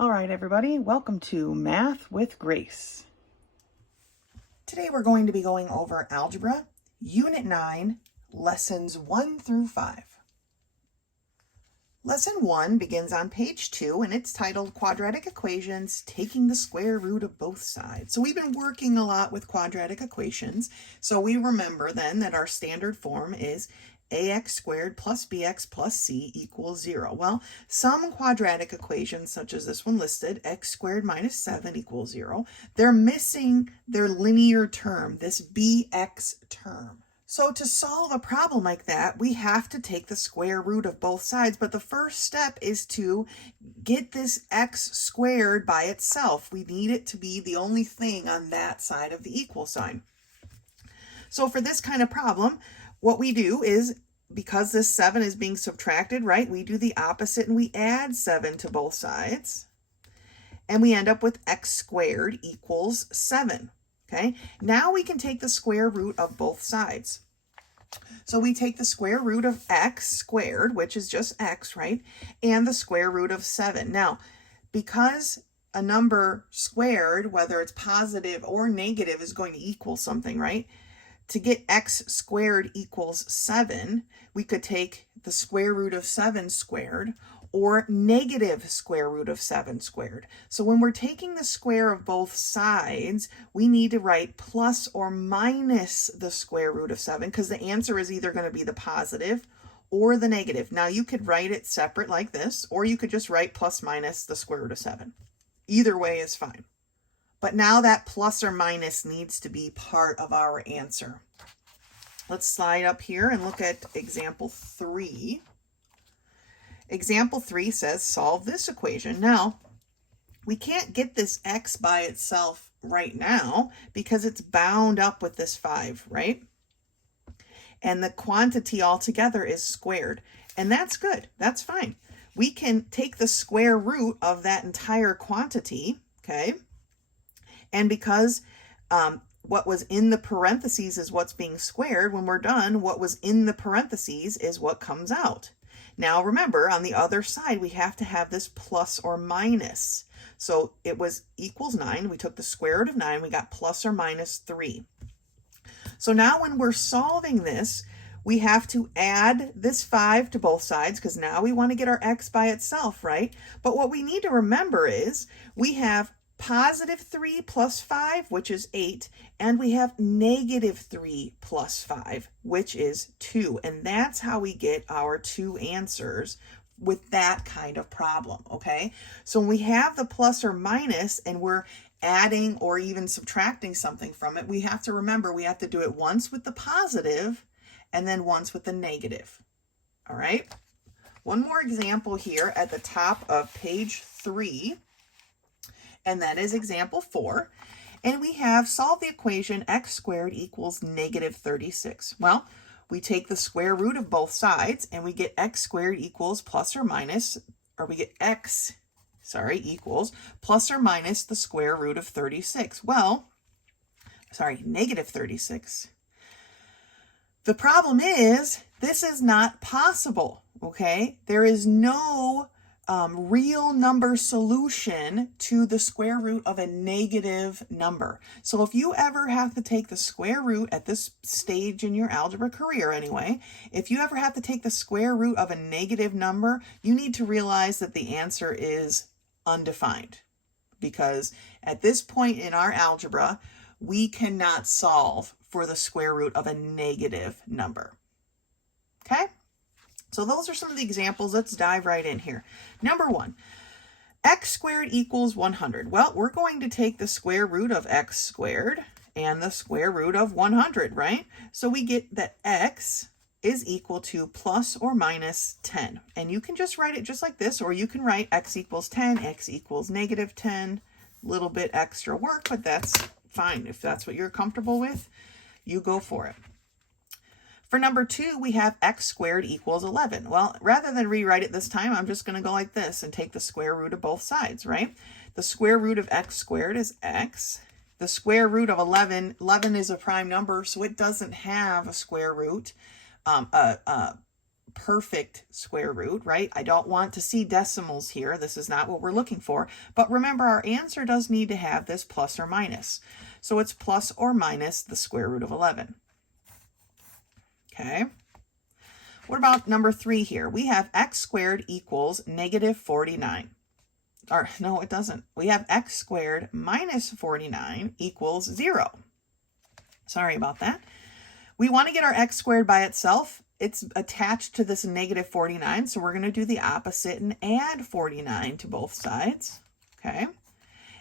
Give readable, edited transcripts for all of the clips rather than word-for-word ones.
All right, everybody, welcome to Math with Grace. Today we're going to be going over Algebra, Unit 9, Lessons 1 through 5. Lesson 1 begins on page 2, and it's titled Quadratic Equations, Taking the Square Root of Both Sides. So we've been working a lot with quadratic equations, so we remember then that our standard form is ax squared plus bx plus c equals 0. Well, some quadratic equations, such as this one listed, x squared minus 7 equals 0, they're missing their linear term, this bx term. So to solve a problem like that, we have to take the square root of both sides, but the first step is to get this x squared by itself. We need it to be the only thing on that side of the equal sign. So for this kind of problem, what we do is, because this 7 is being subtracted, right, we do the opposite and we add 7 to both sides. And we end up with x squared equals 7. Okay, now we can take the square root of both sides. So we take the square root of x squared, which is just x, right, and the square root of 7. Now, because a number squared, whether it's positive or negative, is going to equal something, right? To get x squared equals 7, we could take the square root of 7 squared or negative square root of 7 squared. So when we're taking the square of both sides, we need to write plus or minus the square root of 7, because the answer is either going to be the positive or the negative. Now you could write it separate like this, or you could just write plus minus the square root of 7. Either way is fine. But now that plus or minus needs to be part of our answer. Let's slide up here and look at example 3. Example 3 says, solve this equation. Now, we can't get this x by itself right now because it's bound up with this 5, right? And the quantity altogether is squared. And that's good. That's fine. We can take the square root of that entire quantity, okay? And because what was in the parentheses is what's being squared, when we're done, what was in the parentheses is what comes out. Now remember, on the other side, we have to have this plus or minus. So it was equals 9. We took the square root of 9. We got plus or minus 3. So now when we're solving this, we have to add this 5 to both sides, because now we want to get our x by itself, right? But what we need to remember is we have positive 3 plus 5, which is 8, and we have negative 3 plus 5, which is 2. And that's how we get our 2 answers with that kind of problem, okay? So when we have the plus or minus and we're adding or even subtracting something from it, we have to remember we have to do it once with the positive and then once with the negative, all right? One more example here at the top of page 3. And that is example 4. And we have solved the equation x squared equals negative 36. Well, we take the square root of both sides and we get x squared equals plus or minus, or we get equals plus or minus the square root of 36. Well, negative 36. The problem is this is not possible, okay? There is no real number solution to the square root of a negative number. So if you ever have to take the square root at this stage in your algebra career anyway, if you ever have to take the square root of a negative number, you need to realize that the answer is undefined. Because at this point in our algebra, we cannot solve for the square root of a negative number. Okay? So those are some of the examples. Let's dive right in here. Number 1, x squared equals 100. Well, we're going to take the square root of x squared and the square root of 100, right? So we get that x is equal to plus or minus 10. And you can just write it just like this, or you can write x equals 10, x equals negative 10. A little bit extra work, but that's fine. If that's what you're comfortable with, you go for it. For number 2, we have x squared equals 11. Well, rather than rewrite it this time, I'm just going to go like this and take the square root of both sides, right? The square root of x squared is x. The square root of 11 is a prime number, so it doesn't have a square root. perfect square root, right? I don't want to see decimals here. This is not what we're looking for. But remember, our answer does need to have this plus or minus. So it's plus or minus the square root of 11. Okay. What about number 3 here? We have x squared equals negative 49. Or no, it doesn't. We have x squared minus 49 equals 0. Sorry about that. We want to get our x squared by itself. It's attached to this negative 49, so we're going to do the opposite and add 49 to both sides. Okay.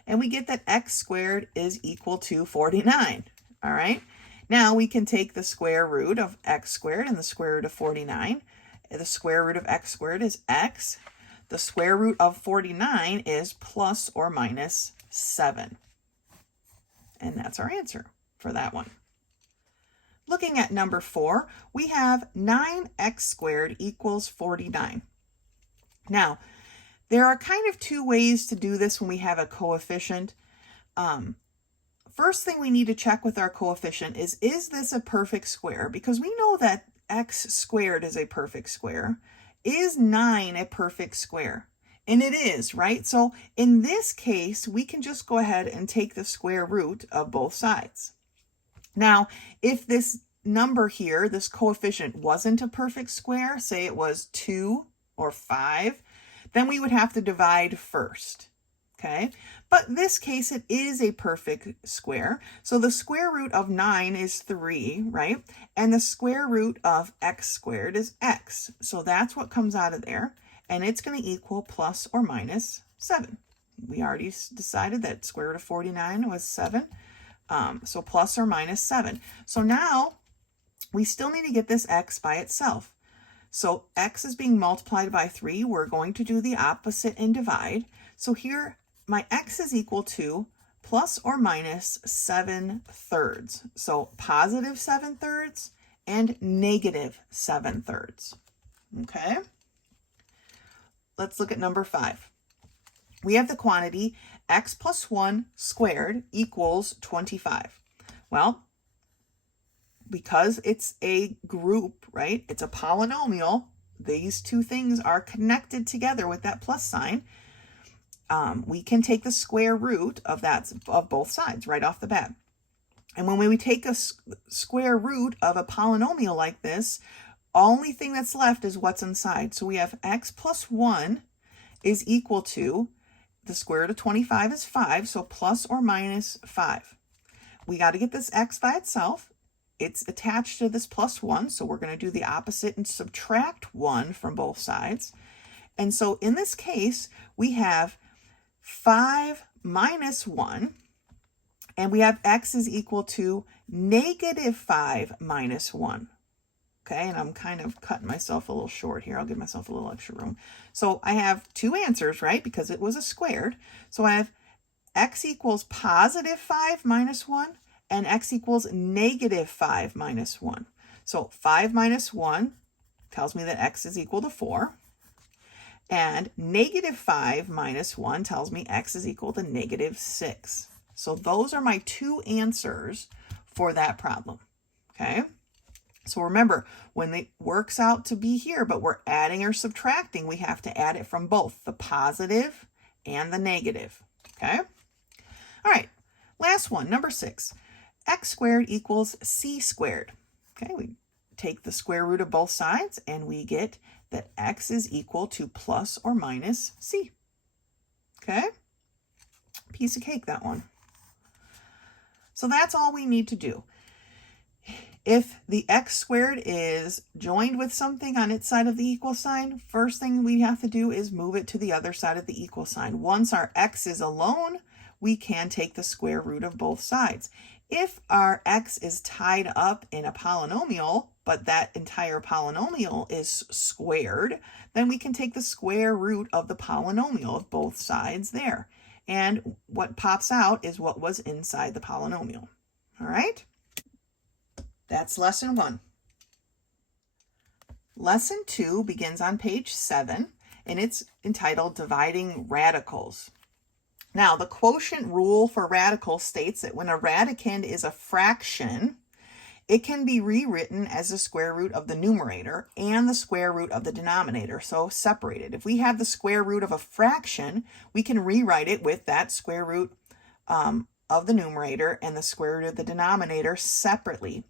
And we get that x squared is equal to 49. All right. Now we can take the square root of x squared and the square root of 49. The square root of x squared is x. The square root of 49 is plus or minus 7. And that's our answer for that one. Looking at number 4, we have 9x squared equals 49. Now, there are kind of 2 ways to do this when we have a coefficient. First thing we need to check with our coefficient is this a perfect square? Because we know that x squared is a perfect square. Is 9 a perfect square? And it is, right? So in this case, we can just go ahead and take the square root of both sides. Now, if this number here, this coefficient wasn't a perfect square, say it was 2 or 5, then we would have to divide first. Okay, but in this case, it is a perfect square. So the square root of 9 is 3, right? And the square root of x squared is x. So that's what comes out of there. And it's going to equal plus or minus 7. We already decided that square root of 49 was 7. So plus or minus 7. So now we still need to get this x by itself. So x is being multiplied by 3. We're going to do the opposite and divide. So here, my x is equal to plus or minus 7/3. So positive 7/3 and negative 7/3. Okay. Let's look at number 5. We have the quantity x plus 1 squared equals 25. Well, because it's a group, right? It's a polynomial. These two things are connected together with that plus sign. We can take the square root of both sides right off the bat. And when we take a square root of a polynomial like this, only thing that's left is what's inside. So we have x plus 1 is equal to, the square root of 25 is 5, so plus or minus 5. We got to get this x by itself. It's attached to this plus 1, so we're going to do the opposite and subtract 1 from both sides. And so in this case, we have 5 minus 1, and we have x is equal to negative 5 minus 1. Okay, and I'm kind of cutting myself a little short here. I'll give myself a little extra room. So I have 2 answers, right, because it was a squared. So I have x equals positive 5 minus 1, and x equals negative 5 minus 1. So 5 minus 1 tells me that x is equal to 4. And negative 5 minus 1 tells me x is equal to negative 6. So those are my 2 answers for that problem. Okay. So remember, when it works out to be here, but we're adding or subtracting, we have to add it from both the positive and the negative. Okay. All right. Last one, number 6. X squared equals c squared. Okay. We take the square root of both sides and we get that x is equal to plus or minus c. Okay. Piece of cake, that one. So that's all we need to do. If the x squared is joined with something on its side of the equal sign, first thing we have to do is move it to the other side of the equal sign. Once our x is alone, we can take the square root of both sides. If our x is tied up in a polynomial, but that entire polynomial is squared, then we can take the square root of the polynomial of both sides there. And what pops out is what was inside the polynomial. All right? That's lesson 1. Lesson 2 begins on page 7, and it's entitled Dividing Radicals. Now, the quotient rule for radicals states that when a radicand is a fraction, it can be rewritten as the square root of the numerator and the square root of the denominator, so separated. If we have the square root of a fraction, we can rewrite it with that square root of the numerator and the square root of the denominator separately.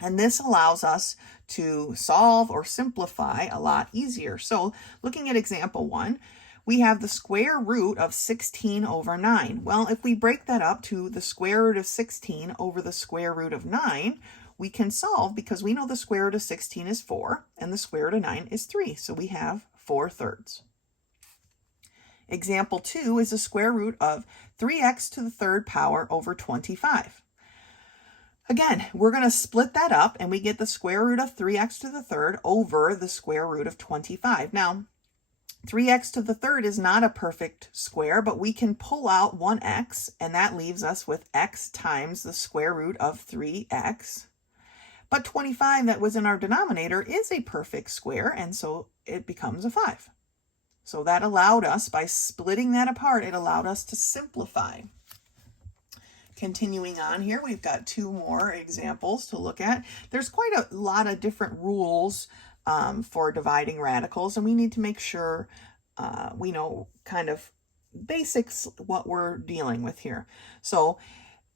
And this allows us to solve or simplify a lot easier. So looking at example 1, we have the square root of 16 over 9. Well, if we break that up to the square root of 16 over the square root of 9, we can solve because we know the square root of 16 is 4 and the square root of 9 is 3. So we have 4/3. Example 2 is the square root of 3x to the third power over 25. Again, we're going to split that up and we get the square root of 3x to the third over the square root of 25. Now, 3x to the third is not a perfect square, but we can pull out 1x, and that leaves us with x times the square root of 3x. But 25 that was in our denominator is a perfect square, and so it becomes a 5. So that allowed us, by splitting that apart, it allowed us to simplify. Continuing on here, we've got 2 more examples to look at. There's quite a lot of different rules for dividing radicals, and we need to make sure we know kind of basics what we're dealing with here. So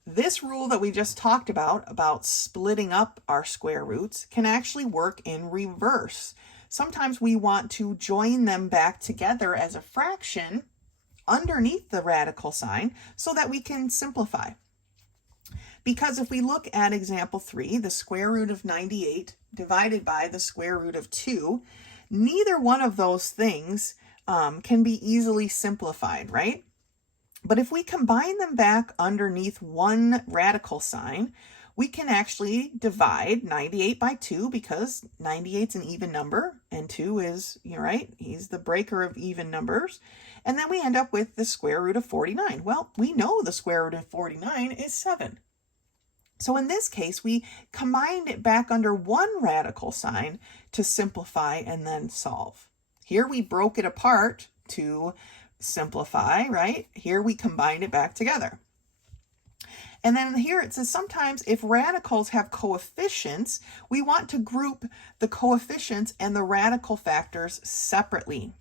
this rule that we just talked about splitting up our square roots, can actually work in reverse. Sometimes we want to join them back together as a fraction underneath the radical sign so that we can simplify. Because if we look at example 3, the square root of 98 divided by the square root of 2, neither one of those things can be easily simplified, right? But if we combine them back underneath one radical sign, we can actually divide 98 by 2 because 98 is an even number and 2 is, right, he's the breaker of even numbers. And then we end up with the square root of 49. Well, we know the square root of 49 is 7. So in this case, we combined it back under one radical sign to simplify and then solve. Here we broke it apart to simplify, right? Here we combined it back together. And then here it says sometimes if radicals have coefficients, we want to group the coefficients and the radical factors separately.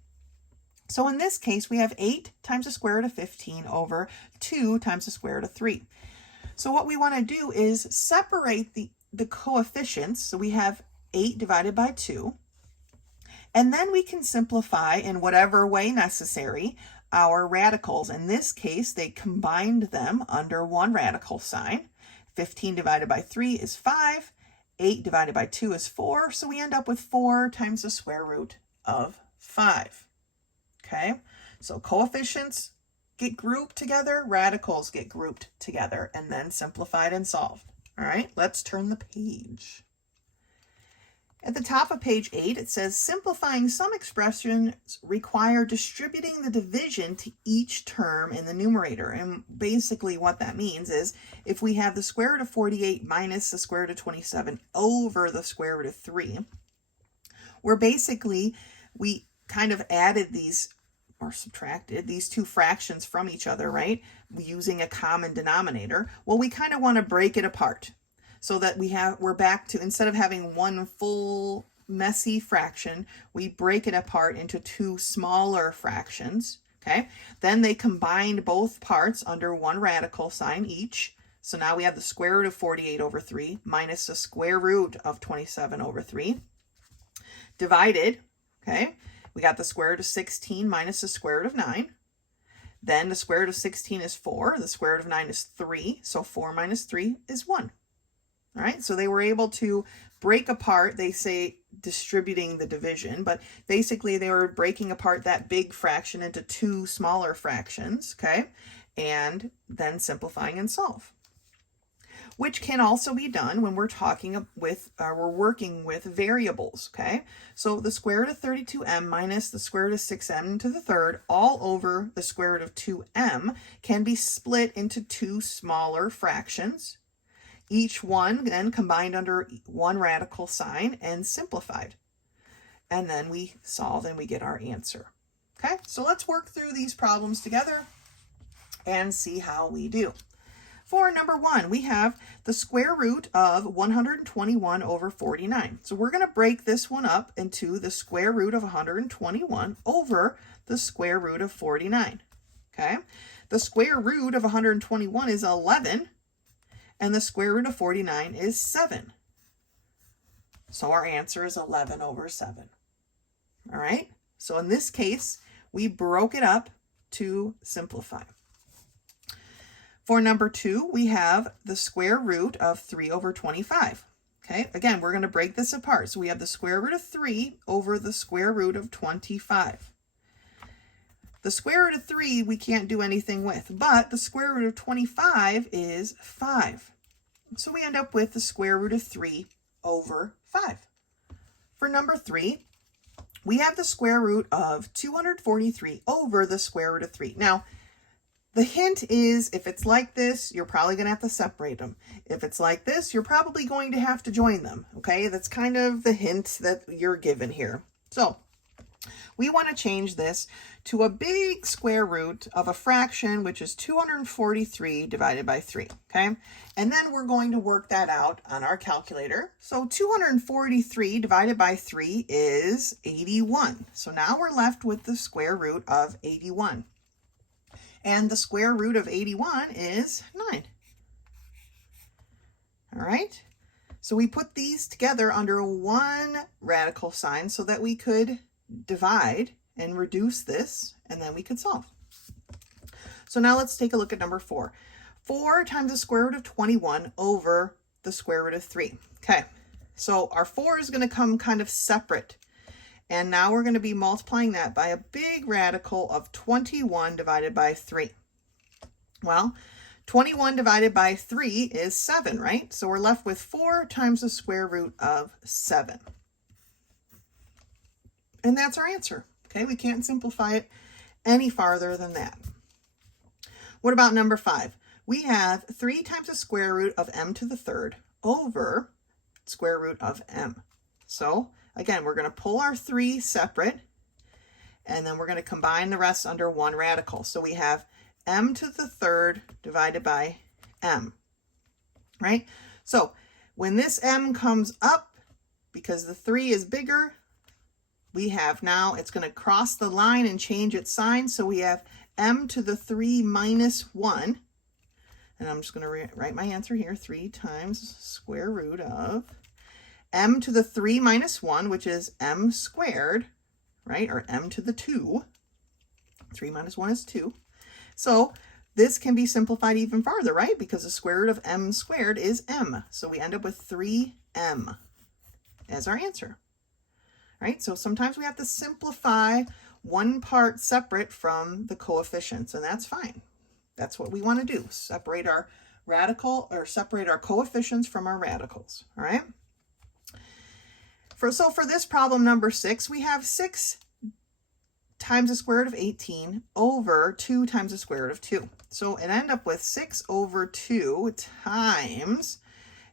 So in this case, we have 8 times the square root of 15 over 2 times the square root of 3. So what we want to do is separate the coefficients. So we have 8 divided by 2. And then we can simplify in whatever way necessary our radicals. In this case, they combined them under one radical sign. 15 divided by 3 is 5. 8 divided by 2 is 4. So we end up with 4 times the square root of 5. Okay, so coefficients get grouped together, radicals get grouped together, and then simplified and solved. All right, let's turn the page. At the top of page 8, it says, simplifying some expressions require distributing the division to each term in the numerator. And basically what that means is if we have the square root of 48 minus the square root of 27 over the square root of 3, we kind of added these or subtracted these two fractions from each other, right? Using a common denominator. Well, we kind of want to break it apart so that we're back to, instead of having one full messy fraction, we break it apart into 2 smaller fractions, okay? Then they combined both parts under one radical sign each. So now we have the square root of 48 over 3 minus the square root of 27 over 3. Divided, okay? We got the square root of 16 minus the square root of 9. Then the square root of 16 is 4. The square root of 9 is 3. So 4 minus 3 is 1. All right, so they were able to break apart, they say distributing the division, but basically they were breaking apart that big fraction into 2 smaller fractions, okay? And then simplifying and solve. Which can also be done when we're we're working with variables, okay? So the square root of 32m minus the square root of 6m to the third all over the square root of 2m can be split into 2 smaller fractions, each one then combined under one radical sign and simplified. And then we solve and we get our answer, okay? So let's work through these problems together and see how we do. For number 1, we have the square root of 121 over 49. So we're going to break this one up into the square root of 121 over the square root of 49. Okay? The square root of 121 is 11, and the square root of 49 is 7. So our answer is 11 over 7. All right? So in this case, we broke it up to simplify. For number 2, we have the square root of 3 over 25. Okay, again, we're going to break this apart. So we have the square root of 3 over the square root of 25. The square root of 3 we can't do anything with, but the square root of 25 is 5. So we end up with the square root of 3 over 5. For number 3, we have the square root of 243 over the square root of 3. Now, the hint is if it's like this, you're probably going to have to separate them. If it's like this, you're probably going to have to join them. Okay, that's kind of the hint that you're given here. So we want to change this to a big square root of a fraction, which is 243 divided by 3. Okay, and then we're going to work that out on our calculator. So 243 divided by 3 is 81. So now we're left with the square root of 81. And the square root of 81 is 9. All right. So we put these together under one radical sign so that we could divide and reduce this, and then we could solve. So now let's take a look at number 4. 4 times the square root of 21 over the square root of 3. Okay. So our 4 is going to come kind of separate. And now we're going to be multiplying that by a big radical of 21 divided by 3. Well, 21 divided by 3 is 7, right? So we're left with 4 times the square root of 7. And that's our answer. Okay, we can't simplify it any farther than that. What about number 5? We have 3 times the square root of m to the third over square root of m. So again, we're going to pull our 3 separate, and then we're going to combine the rest under one radical. So we have m to the third divided by m, right? So when this m comes up, because the 3 is bigger, we have now, it's going to cross the line and change its sign. So we have m to the 3 minus 1. And I'm just going to write my answer here, 3 times square root of m to the 3 minus 1, which is m squared, right? Or m to the 2. 3 minus 1 is 2. So this can be simplified even farther, right? Because the square root of m squared is m. So we end up with 3m as our answer, right? So sometimes we have to simplify one part separate from the coefficients, and that's fine. That's what we want to do. Separate our radical, or separate our coefficients from our radicals, all right? So for this problem number 6, we have 6 times the square root of 18 over 2 times the square root of 2. So it ended up with 6 over 2 times,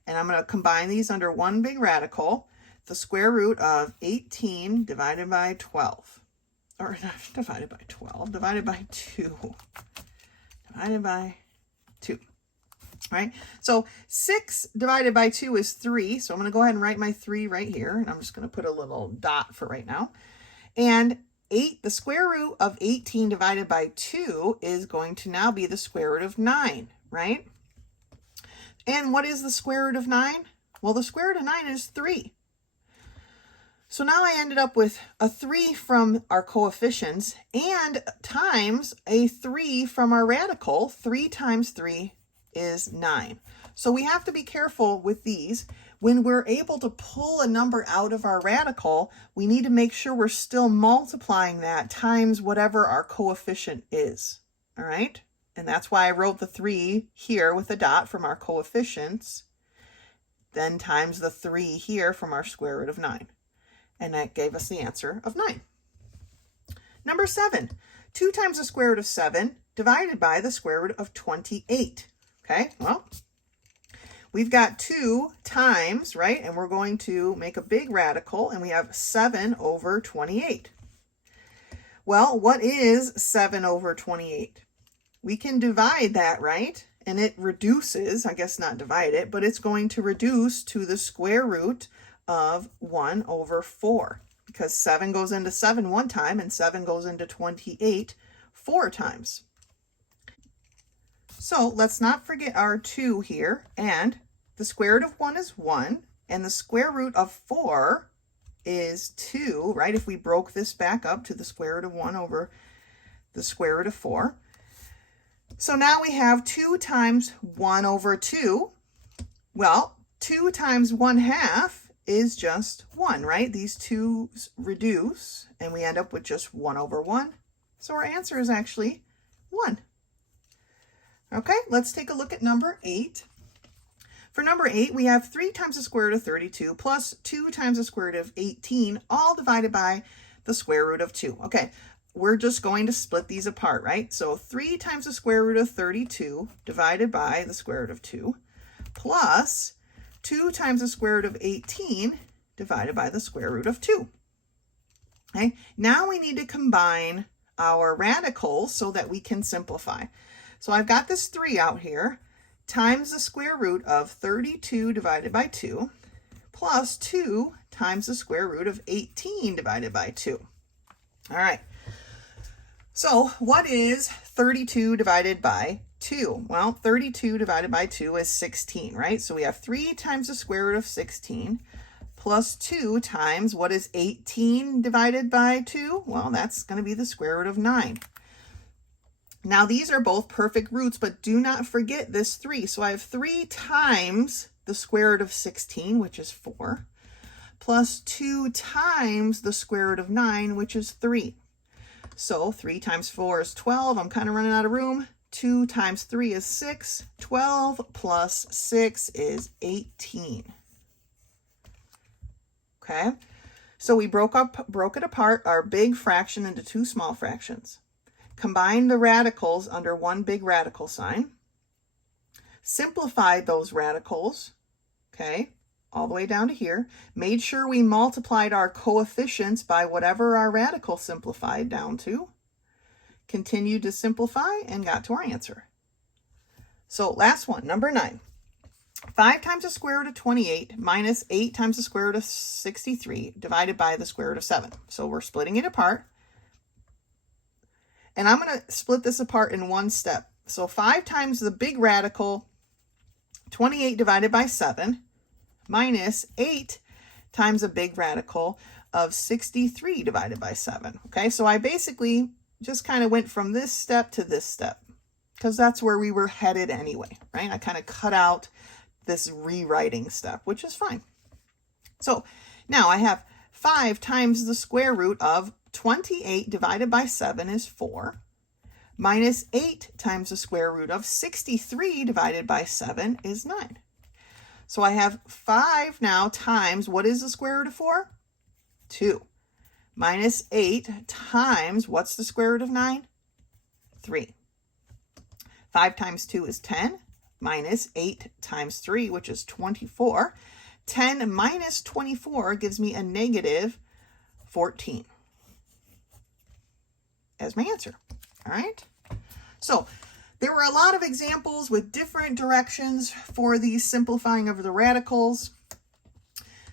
and I'm going to combine these under one big radical, the square root of 18 divided by 12. Or not divided by 12, divided by 2. Divided by 2. Right? So 6 divided by 2 is 3. So I'm going to go ahead and write my 3 right here. And I'm just going to put a little dot for right now. And 8, the square root of 18 divided by 2 is going to now be the square root of 9, right? And what is the square root of 9? Well, the square root of 9 is 3. So now I ended up with a 3 from our coefficients and times a 3 from our radical. 3 times 3 is 9. So we have to be careful with these. When we're able to pull a number out of our radical, we need to make sure we're still multiplying that times whatever our coefficient is. All right? And that's why I wrote the 3 here with a dot from our coefficients, then times the 3 here from our square root of 9. And that gave us the answer of 9. Number 7, 2 times the square root of 7 divided by the square root of 28. Okay, well, we've got 2 times, right? And we're going to make a big radical, and we have 7 over 28. Well, what is 7 over 28? We can divide that, right? and it reduces, I guess not divide it, but it's going to reduce to the square root of 1 over 4, because 7 goes into 7 one time and 7 goes into 28 4 times. So let's not forget our 2 here, and the square root of 1 is 1, and the square root of 4 is 2, right? If we broke this back up to the square root of 1 over the square root of 4. So now we have 2 times 1 over 2. Well, 2 times 1/2 is just 1, right? These 2's reduce, and we end up with just 1 over 1. So our answer is actually 1. Okay, let's take a look at number 8. For number 8, we have 3 times the square root of 32 plus 2 times the square root of 18, all divided by the square root of 2. Okay, we're just going to split these apart, right? So 3 times the square root of 32 divided by the square root of 2 plus 2 times the square root of 18 divided by the square root of 2. Okay, now we need to combine our radicals so that we can simplify. So I've got this 3 out here times the square root of 32 divided by 2 plus 2 times the square root of 18 divided by 2. All right. So what is 32 divided by 2? Well, 32 divided by 2 is 16, right? So we have 3 times the square root of 16 plus 2 times, what is 18 divided by 2? Well, that's going to be the square root of 9. Now these are both perfect roots, but do not forget this 3. So I have 3 times the square root of 16, which is 4, plus 2 times the square root of 9, which is 3. So 3 times 4 is 12. I'm kind of running out of room. 2 times 3 is 6. 12 plus 6 is 18. Okay, so we broke it apart, our big fraction, into 2 small fractions. Combined the radicals under one big radical sign. Simplified those radicals, okay, all the way down to here. Made sure we multiplied our coefficients by whatever our radical simplified down to. Continued to simplify and got to our answer. So last one, number 9. 5 times the square root of 28 minus 8 times the square root of 63 divided by the square root of 7. So we're splitting it apart. And I'm going to split this apart in one step. So 5 times the big radical, 28 divided by 7, minus 8 times a big radical of 63 divided by 7. Okay, so I basically just kind of went from this step to this step, because that's where we were headed anyway, right? I kind of cut out this rewriting step, which is fine. So now I have 5 times the square root of 28 divided by 7 is 4, minus 8 times the square root of 63 divided by 7 is 9. So I have 5 now times, what is the square root of 4? 2. Minus 8 times, what's the square root of 9? 3. 5 times 2 is 10, minus 8 times 3, which is 24. 10 minus 24 gives me a negative 14 as my answer. All right. So there were a lot of examples with different directions for the simplifying of the radicals.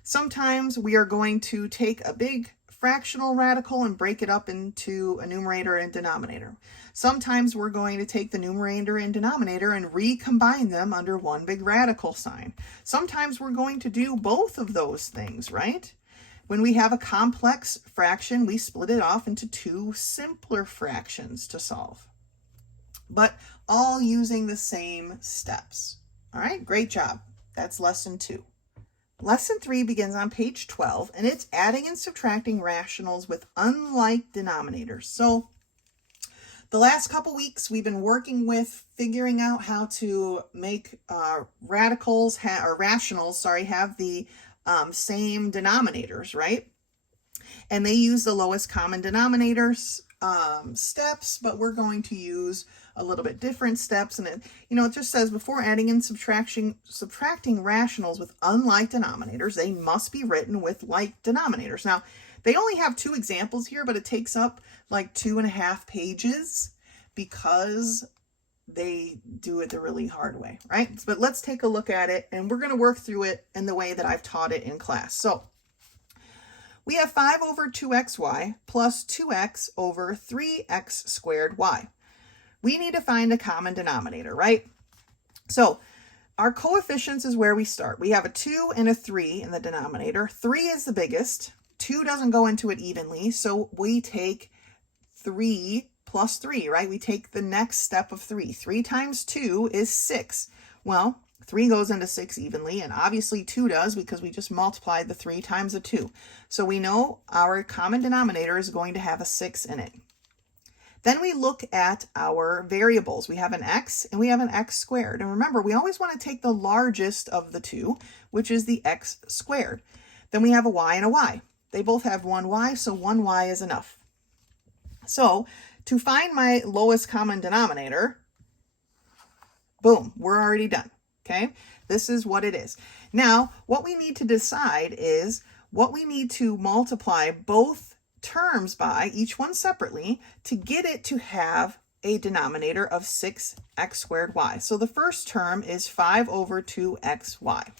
Sometimes we are going to take a big fractional radical and break it up into a numerator and denominator. Sometimes we're going to take the numerator and denominator and recombine them under one big radical sign. Sometimes we're going to do both of those things, right? When we have a complex fraction, we split it off into 2 simpler fractions to solve, but all using the same steps. All right, great job. That's lesson 2. Lesson 3 begins on page 12, and it's adding and subtracting rationals with unlike denominators. So the last couple weeks, we've been working with figuring out how to make rationals have the same denominators, right? And they use the lowest common denominators steps, but we're going to use a little bit different steps. And it just says before adding and subtracting rationals with unlike denominators, they must be written with like denominators. Now, they only have 2 examples here, but it takes up like 2.5 pages because they do it the really hard way, right? But let's take a look at it, and we're going to work through it in the way that I've taught it in class. So we have 5 over 2xy plus 2x over 3x squared y. We need to find a common denominator, right? So our coefficients is where we start. We have a 2 and a 3 in the denominator. 3 is the biggest. 2 doesn't go into it evenly, so we take 3 plus 3, right? We take the next step of 3. 3 times 2 is 6. Well, 3 goes into 6 evenly, and obviously 2 does because we just multiplied the 3 times the 2. So we know our common denominator is going to have a 6 in it. Then we look at our variables. We have an x and we have an x squared. And remember, we always want to take the largest of the two, which is the x squared. Then we have a y and a y. They both have one y, so one y is enough. So to find my lowest common denominator, boom, we're already done. Okay, this is what it is. Now, what we need to decide is what we need to multiply both terms by, each one separately, to get it to have a denominator of 6x squared y. So the first term is 5 over 2xy.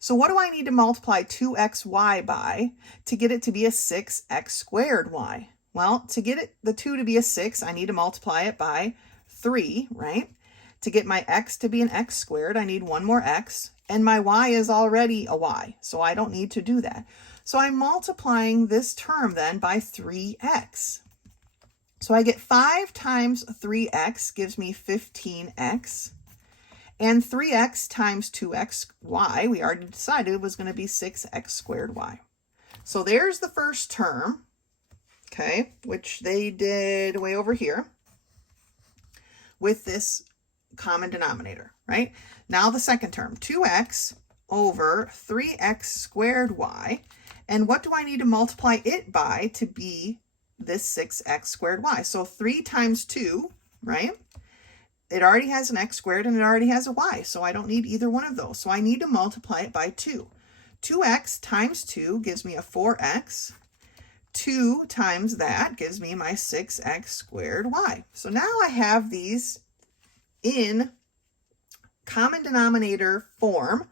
So what do I need to multiply 2xy by to get it to be a 6x squared y? Well, to get the 2 to be a 6, I need to multiply it by 3, right? To get my x to be an x squared, I need one more x, and my y is already a y, so I don't need to do that. So I'm multiplying this term then by 3x. So I get 5 times 3x gives me 15x, and 3x times 2xy, we already decided was going to be 6x squared y. So there's the first term, okay, which they did way over here with this common denominator, right? Now the second term, 2x over 3x squared y. And what do I need to multiply it by to be this 6x squared y? So 3 times 2, right? It already has an x squared and it already has a y, so I don't need either one of those. So I need to multiply it by 2. 2x times 2 gives me a 4x. 2 times that gives me my 6x squared y. So now I have these in common denominator form.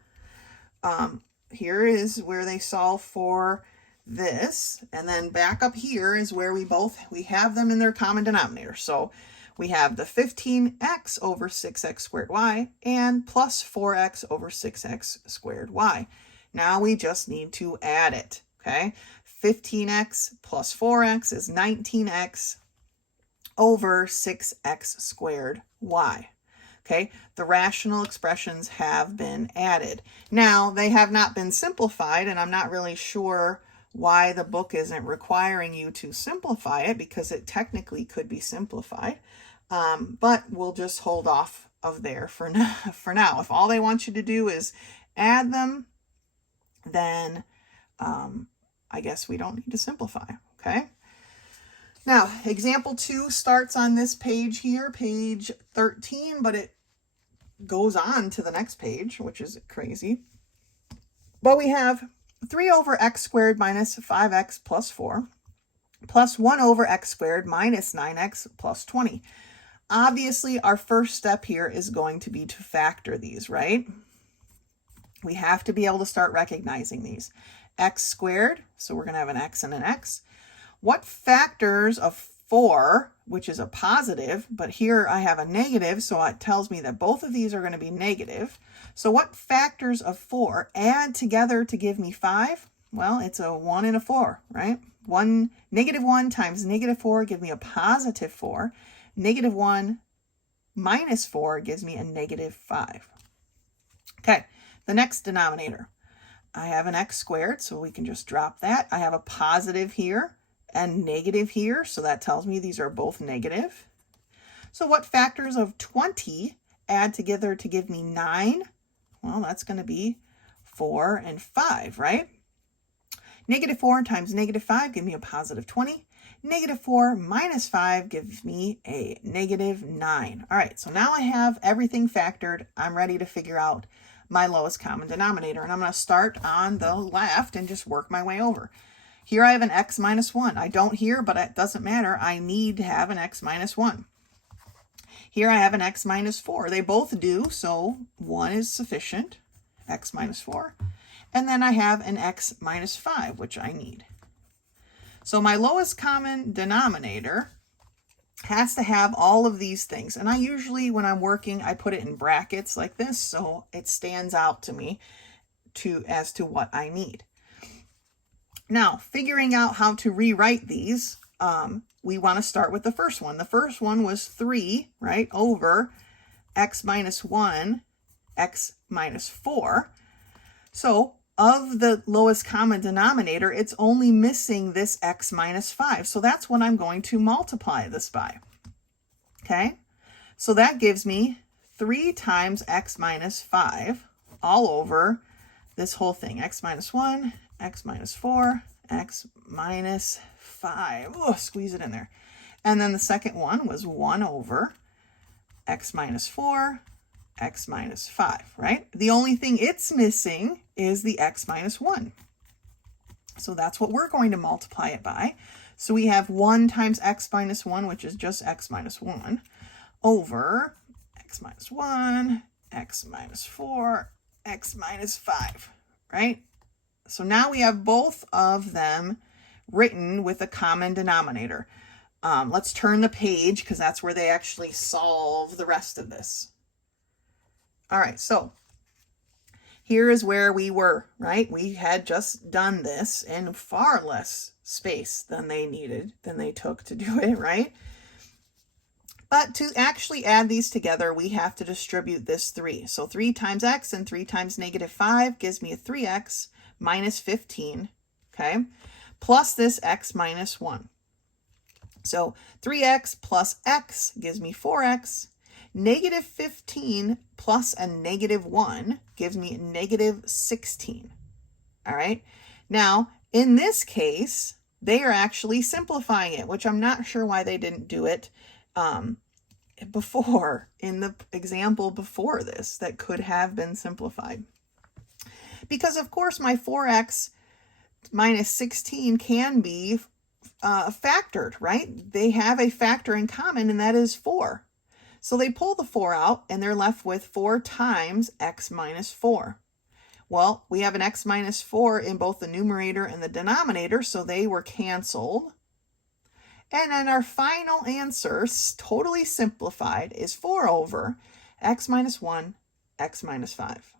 Here is where they solve for this, and then back up here is where we have them in their common denominator. So we have the 15x over 6x squared y and plus 4x over 6x squared y. Now we just need to add it, okay? 15x plus 4x is 19x over 6x squared y. Okay, the rational expressions have been added. Now, they have not been simplified, and I'm not really sure why the book isn't requiring you to simplify it, because it technically could be simplified. But we'll just hold off of there for now. If all they want you to do is add them, then I guess we don't need to simplify, okay? Now, example 2 starts on this page here, page 13, but it goes on to the next page, which is crazy. But we have 3 over x squared minus 5x plus 4 plus 1 over x squared minus 9x plus 20. Obviously, our first step here is going to be to factor these, right? We have to be able to start recognizing these. X squared, so we're going to have an x and an x. What factors of 4, which is a positive, but here I have a negative, so it tells me that both of these are going to be negative. So what factors of 4 add together to give me 5? Well, it's a 1 and a 4, right? Negative 1 times negative 4 gives me a positive 4. Negative 1 minus 4 gives me a negative 5. Okay, the next denominator. I have an x squared, so we can just drop that. I have a positive here and negative here, so that tells me these are both negative. So what factors of 20 add together to give me 9? Well, that's going to be 4 and 5, right? Negative 4 times negative 5 give me a positive 20. Negative 4 minus 5 gives me a negative 9. All right, so now I have everything factored. I'm ready to figure out my lowest common denominator, and I'm going to start on the left and just work my way over. Here I have an x minus 1. I don't here, but it doesn't matter. I need to have an x minus 1. Here I have an x minus 4. They both do, so 1 is sufficient, x minus 4. And then I have an x minus 5, which I need. So my lowest common denominator has to have all of these things. And I usually, when I'm working, I put it in brackets like this, so it stands out to me as to what I need. Now, figuring out how to rewrite these, we want to start with the first one. The first one was 3, right, over x minus 1, x minus 4. So of the lowest common denominator, it's only missing this x minus 5. So that's what I'm going to multiply this by. Okay, so that gives me 3 times x minus 5 all over this whole thing. X minus 1, x minus 4, x minus 5. Oh, squeeze it in there. And then the second one was 1 over x minus 4, x minus 5, right? The only thing it's missing is the x minus 1. So that's what we're going to multiply it by. So we have 1 times x minus 1, which is just x minus 1, over x minus 1, x minus 4, x minus 5, right? So now we have both of them written with a common denominator. Let's turn the page because that's where they actually solve the rest of this. All right, so here is where we were, right? We had just done this in far less space than they took to do it, right? But to actually add these together, we have to distribute this 3. So 3 times x and 3 times negative 5 gives me a 3x minus 15, okay? Plus this x minus 1. So 3x plus x gives me 4x. Negative 15 plus a negative 1 gives me negative 16. All right. Now, in this case, they are actually simplifying it, which I'm not sure why they didn't do it before, in the example before this, that could have been simplified. Because, of course, my 4x minus 16 can be factored, right? They have a factor in common, and that is 4. So they pull the 4 out, and they're left with 4 times x minus 4. Well, we have an x minus 4 in both the numerator and the denominator, so they were canceled. And then our final answer, totally simplified, is 4 over x minus 1, x minus 5.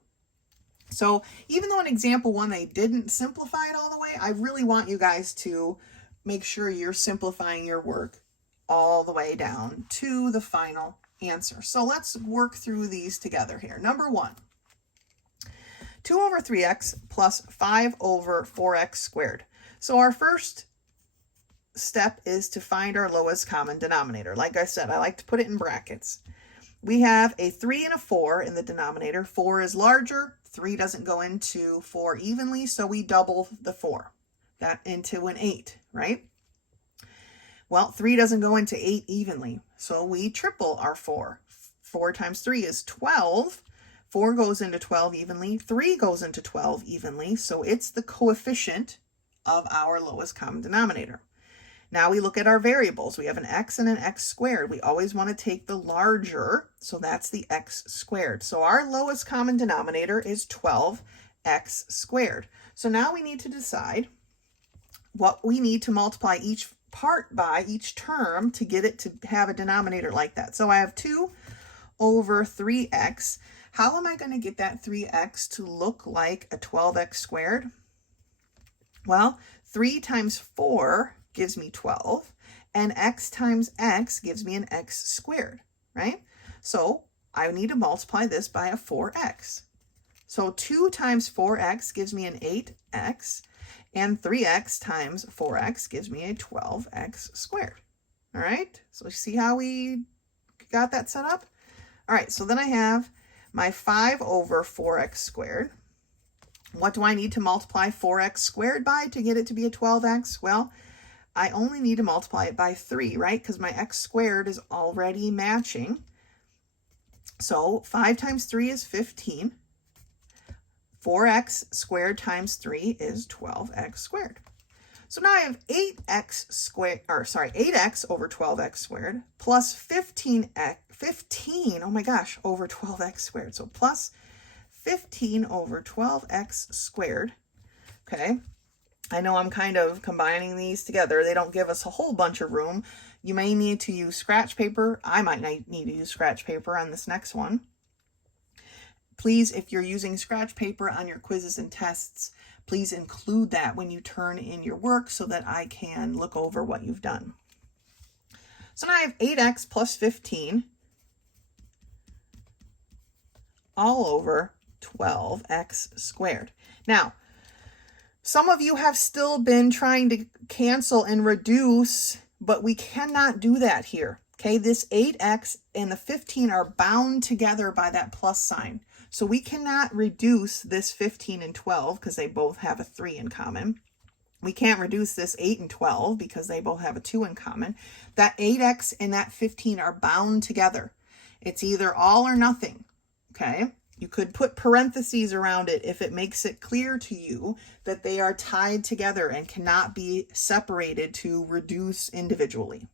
So even though in example 1 they didn't simplify it all the way, I really want you guys to make sure you're simplifying your work all the way down to the final answer. So let's work through these together here. Number 1, 2 over 3x plus 5 over 4x squared. So our first step is to find our lowest common denominator. Like I said, I like to put it in brackets. We have a 3 and a 4 in the denominator. 4 is larger. 3 doesn't go into 4 evenly, so we double the 4. That into an 8, right? Well, 3 doesn't go into 8 evenly, so we triple our 4. 4 times 3 is 12. 4 goes into 12 evenly. 3 goes into 12 evenly, so it's the coefficient of our lowest common denominator. Now we look at our variables. We have an x and an x squared. We always want to take the larger, so that's the x squared. So our lowest common denominator is 12x squared. So now we need to decide what we need to multiply each part by, each term, to get it to have a denominator like that. So I have 2 over 3x. How am I going to get that 3x to look like a 12x squared? Well, 3 times 4 gives me 12, and x times x gives me an x squared, right? So I need to multiply this by a 4x. So 2 times 4x gives me an 8x, and 3x times 4x gives me a 12x squared. All right, so see how we got that set up? All right, so then I have my 5 over 4x squared. What do I need to multiply 4x squared by to get it to be a 12x? Well, I only need to multiply it by 3, right? Because my x squared is already matching. So 5 times 3 is 15. 4x squared times 3 is 12x squared. So now I have 8x over 12x squared plus 15, oh my gosh, over 12x squared. So plus 15 over 12x squared. Okay, I know I'm kind of combining these together. They don't give us a whole bunch of room. You may need to use scratch paper. I might need to use scratch paper on this next one. Please, if you're using scratch paper on your quizzes and tests, please include that when you turn in your work so that I can look over what you've done. So now I have 8x plus 15 all over 12x squared. Now, some of you have still been trying to cancel and reduce, but we cannot do that here. Okay, this 8x and the 15 are bound together by that plus sign. So we cannot reduce this 15 and 12 because they both have a 3 in common. We can't reduce this 8 and 12 because they both have a 2 in common. That 8x and that 15 are bound together. It's either all or nothing, okay? You could put parentheses around it if it makes it clear to you that they are tied together and cannot be separated to reduce individually.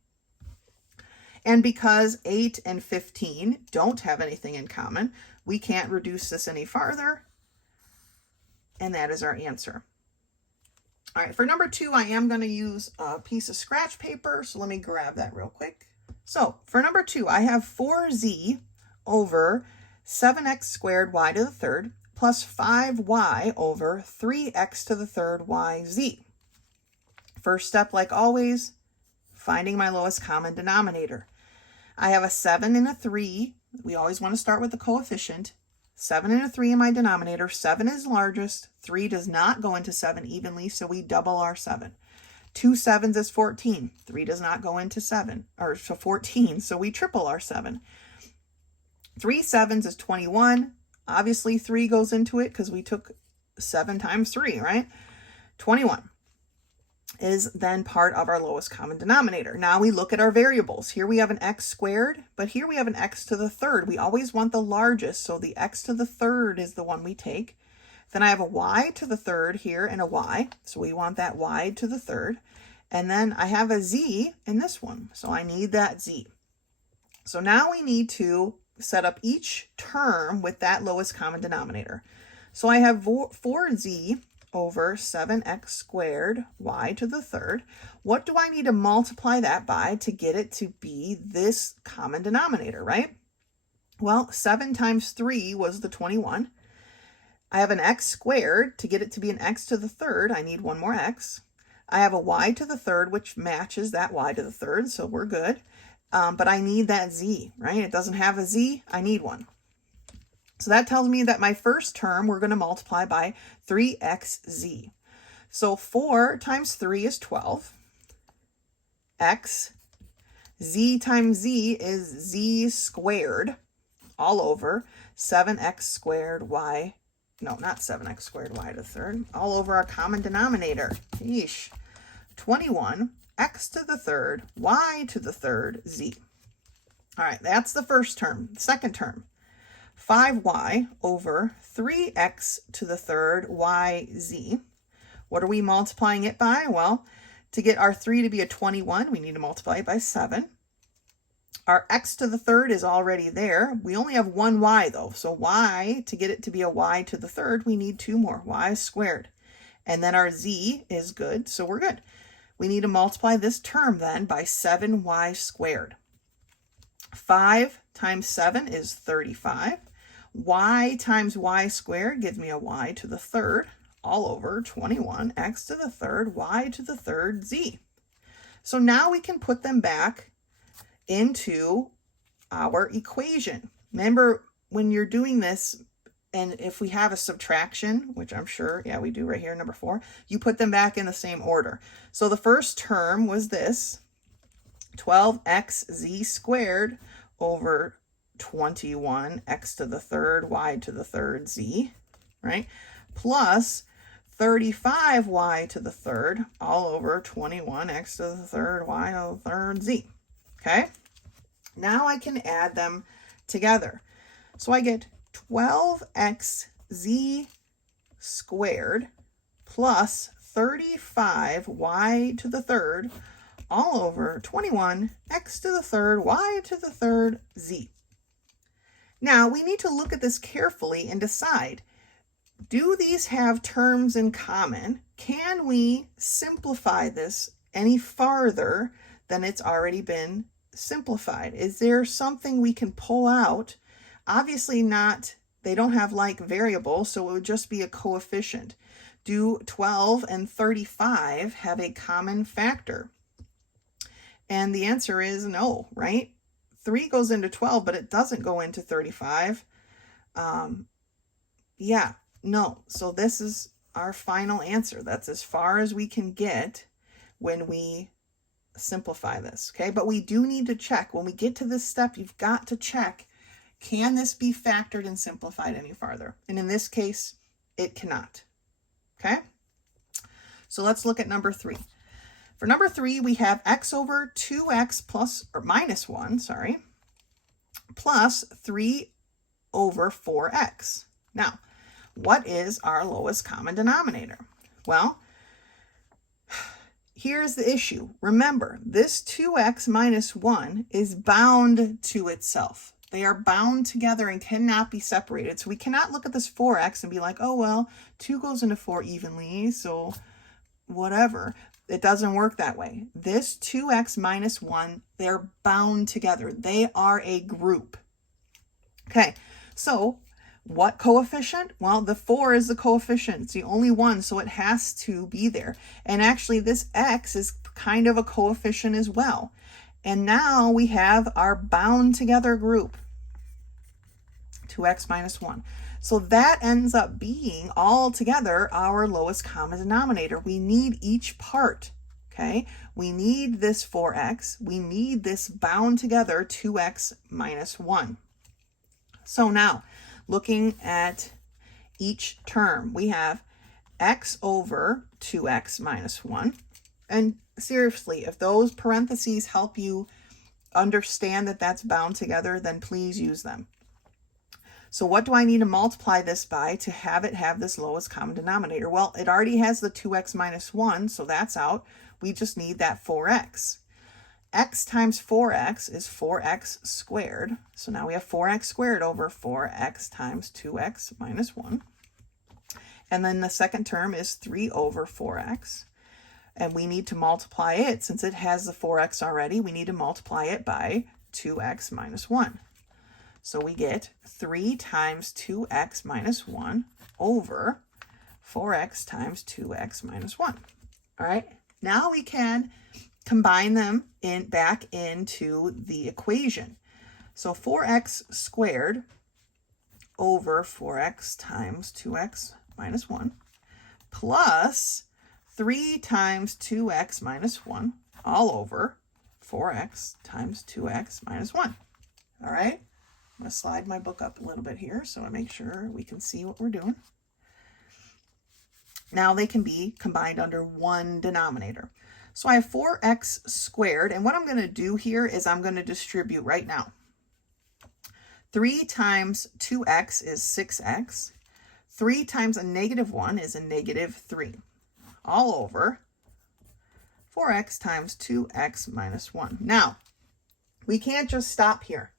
And because 8 and 15 don't have anything in common, we can't reduce this any farther, and that is our answer. All right, for number 2, I am going to use a piece of scratch paper, so let me grab that real quick. So for number 2, I have 4z over 7x squared y to the third plus 5y over 3x to the third yz. First step, like always, finding my lowest common denominator. I have a 7 and a 3. We always want to start with the coefficient. 7 and a 3 in my denominator. 7 is largest. 3 does not go into 7 evenly, so we double our 7. 2 7s is 14. 3 does not go into 14, so we triple our 7. 3 7s is 21. Obviously, 3 goes into it because we took 7 times 3, right? 21 is then part of our lowest common denominator. Now we look at our variables. Here we have an x squared, but here we have an x to the third. We always want the largest, so the x to the third is the one we take. Then I have a y to the third here and a y, so we want that y to the third. And then I have a z in this one, so I need that z. So now we need to set up each term with that lowest common denominator. So I have 4z over 7x squared y to the third. What do I need to multiply that by to get it to be this common denominator, right? Well, 7 times 3 was the 21. I have an x squared. To get it to be an x to the third, I need one more x. I have a y to the third, which matches that y to the third, so we're good. But I need that z, right? It doesn't have a z. I need one. So that tells me that my first term, we're going to multiply by 3xz. So 4 times 3 is 12. X. Z times z is z squared all over 7x squared y. No, not 7x squared y to the third. All over our common denominator. Yeesh. 21 x to the third y to the third z. All right, that's the first term. Second term. 5y over 3x to the third yz. What are we multiplying it by? Well, to get our 3 to be a 21, we need to multiply it by 7. Our x to the third is already there. We only have one y though. So y, to get it to be a y to the third, we need 2 more, y squared. And then our z is good, so we're good. We need to multiply this term then by 7y squared. 5 times 7 is 35. Y times y squared gives me a y to the third all over 21 x to the third y to the third z. So now we can put them back into our equation. Remember, when you're doing this, and if we have a subtraction, which I'm sure, yeah, we do right here, number 4, you put them back in the same order. So the first term was this, 12xz squared over 21 x to the third y to the third z, right? Plus 35y to the third all over 21 x to the third y to the third z. Okay? Now I can add them together. So I get 12xz squared plus 35y to the third all over 21 x to the third y to the third z. Now we need to look at this carefully and decide, do these have terms in common? Can we simplify this any farther than it's already been simplified? Is there something we can pull out? Obviously not, they don't have like variables, so it would just be a coefficient. Do 12 and 35 have a common factor? And the answer is no, right? 3 goes into 12, but it doesn't go into 35. Yeah, no. So this is our final answer. That's as far as we can get when we simplify this, okay? But we do need to check. When we get to this step, you've got to check, can this be factored and simplified any farther? And in this case, it cannot, okay? So let's look at number 3. For number 3, we have x over 2x plus, or minus 1, sorry, plus 3 over 4x. Now, what is our lowest common denominator? Well, here's the issue. Remember, this 2x minus 1 is bound to itself. They are bound together and cannot be separated. So we cannot look at this 4x and be like, oh, well, 2 goes into 4 evenly, so whatever. It doesn't work that way. This 2x minus 1, they're bound together. They are a group. Okay, so what coefficient? Well, the 4 is the coefficient. It's the only one, so it has to be there. And actually, this x is kind of a coefficient as well. And now we have our bound together group, 2x minus 1. So that ends up being all together our lowest common denominator. We need each part, okay? We need this 4x. We need this bound together 2x minus 1. So now, looking at each term, we have x over 2x minus 1. And seriously, if those parentheses help you understand that that's bound together, then please use them. So what do I need to multiply this by to have it have this lowest common denominator? Well, it already has the 2x minus 1, so that's out. We just need that 4x. X times 4x is 4x squared. So now we have 4x squared over 4x times 2x minus 1. And then the second term is 3 over 4x. And we need to multiply it, since it has the 4x already, we need to multiply it by 2x minus 1. So we get 3 times 2x minus 1 over 4x times 2x minus 1. All right, now we can combine them back into the equation. So 4x squared over 4x times 2x minus 1 plus 3 times 2x minus 1 all over 4x times 2x minus 1. All right. I'm going to slide my book up a little bit here so I make sure we can see what we're doing. Now they can be combined under one denominator. So I have 4x squared, and what I'm going to do here is I'm going to distribute right now. 3 times 2x is 6x. 3 times a negative 1 is a negative 3. All over 4x times 2x minus 1. Now, we can't just stop here,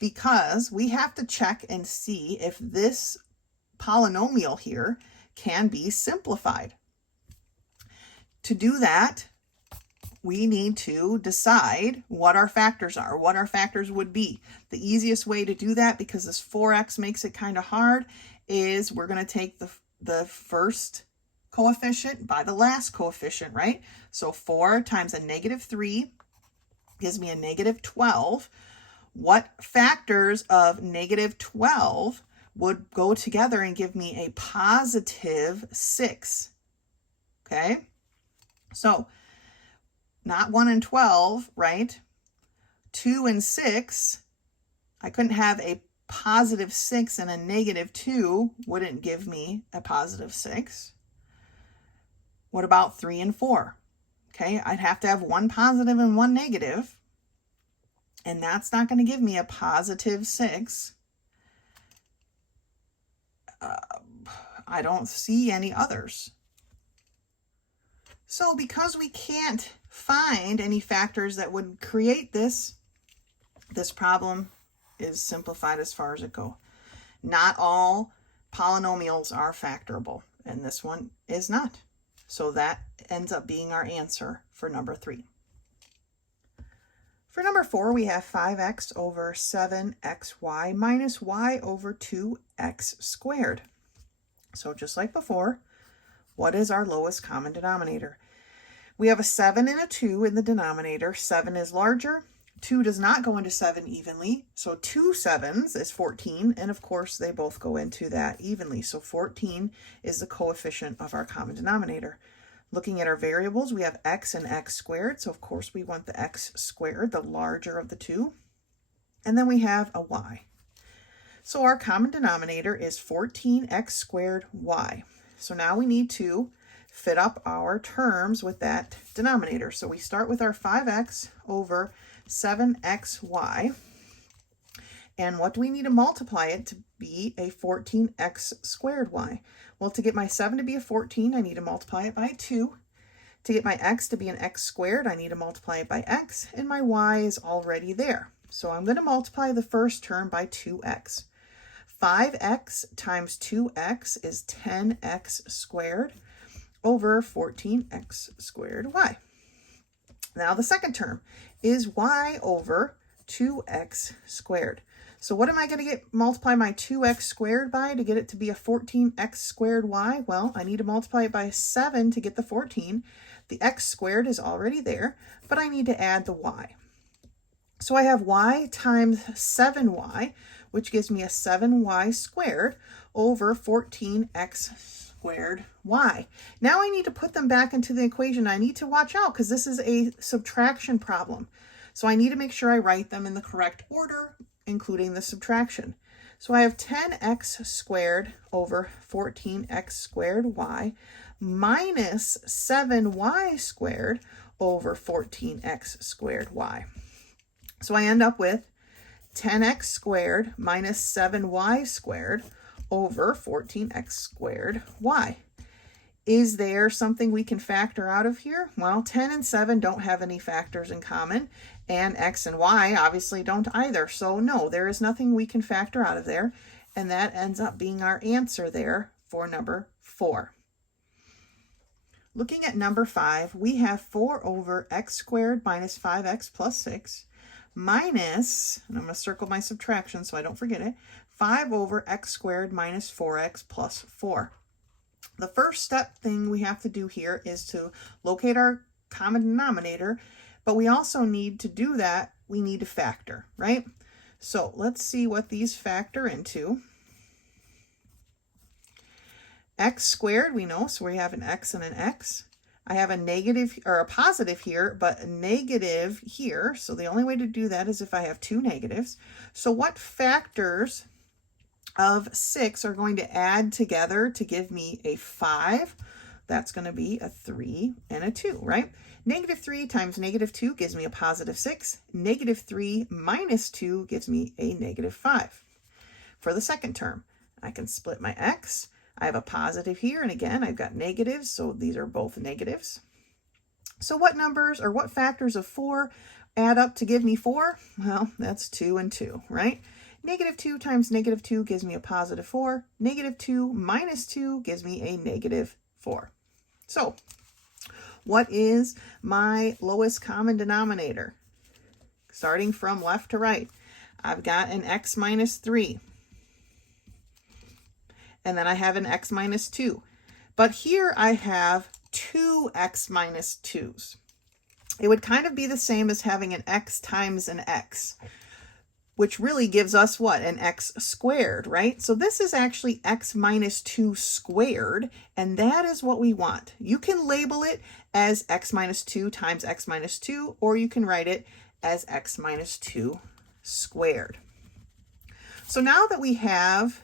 because we have to check and see if this polynomial here can be simplified. To do that, we need to decide what our factors are, what our factors would be. The easiest way to do that, because this 4x makes it kind of hard, is we're going to take the first coefficient by the last coefficient, right? So 4 times a negative 3 gives me a negative 12. What factors of negative 12 would go together and give me a positive 6? Okay, so not 1 and 12, right? 2 and 6, I couldn't have a positive 6 and a negative 2 wouldn't give me a positive 6. What about 3 and 4? Okay, I'd have to have one positive and one negative. And that's not going to give me a positive 6. I don't see any others. So because we can't find any factors that would create this problem is simplified as far as it goes. Not all polynomials are factorable, and this one is not. So that ends up being our answer for number 3. For number 4, we have 5x over 7xy minus y over 2x squared. So just like before, what is our lowest common denominator? We have a 7 and a 2 in the denominator. 7 is larger. 2 does not go into 7 evenly. So 2 7s is 14. And of course, they both go into that evenly. So 14 is the coefficient of our common denominator. Looking at our variables, we have x and x squared. So of course, we want the x squared, the larger of the two. And then we have a y. So our common denominator is 14x squared y. So now we need to fit up our terms with that denominator. So we start with our 5x over 7xy. And what do we need to multiply it to be a 14x squared y? Well, to get my 7 to be a 14, I need to multiply it by 2. To get my x to be an x squared, I need to multiply it by x, and my y is already there. So I'm going to multiply the first term by 2x. 5x times 2x is 10x squared over 14x squared y. Now the second term is y over 2x squared. So what am I going to multiply my 2x squared by to get it to be a 14x squared y? Well, I need to multiply it by 7 to get the 14. The x squared is already there, but I need to add the y. So I have y times 7y, which gives me a 7y squared over 14x squared y. Now I need to put them back into the equation. I need to watch out because this is a subtraction problem. So I need to make sure I write them in the correct order, including the subtraction. So I have 10x squared over 14x squared y minus 7y squared over 14x squared y. So I end up with 10x squared minus 7y squared over 14x squared y. Is there something we can factor out of here? Well, 10 and 7 don't have any factors in common, and x and y obviously don't either. So no, there is nothing we can factor out of there, and that ends up being our answer there for number 4. Looking at number 5, we have 4 over x squared minus 5x plus 6 minus, and I'm going to circle my subtraction so I don't forget it, 5 over x squared minus 4x plus 4. The first step thing we have to do here is to locate our common denominator, but we also need to do that, we need to factor, right? So let's see what these factor into. X squared, we know, so we have an x and an x. I have a negative or a positive here, but a negative here. So the only way to do that is if I have two negatives. So what factors of 6 are going to add together to give me a 5? That's going to be a 3 and a 2, right? Negative 3 times negative 2 gives me a positive 6. Negative 3 minus 2 gives me a negative 5. For the second term, I can split my x. I have a positive here, and again, I've got negatives, so these are both negatives. So what numbers or what factors of 4 add up to give me 4? Well, that's 2 and 2, right? Negative 2 times negative 2 gives me a positive 4. Negative 2 minus 2 gives me a negative 4. So what is my lowest common denominator? Starting from left to right, I've got an x minus 3. And then I have an x minus 2. But here I have 2x minus 2's. It would kind of be the same as having an x times an x, which really gives us what? An x squared, right? So this is actually x minus 2 squared, and that is what we want. You can label it as x minus 2 times x minus 2, or you can write it as x minus 2 squared. So now that we have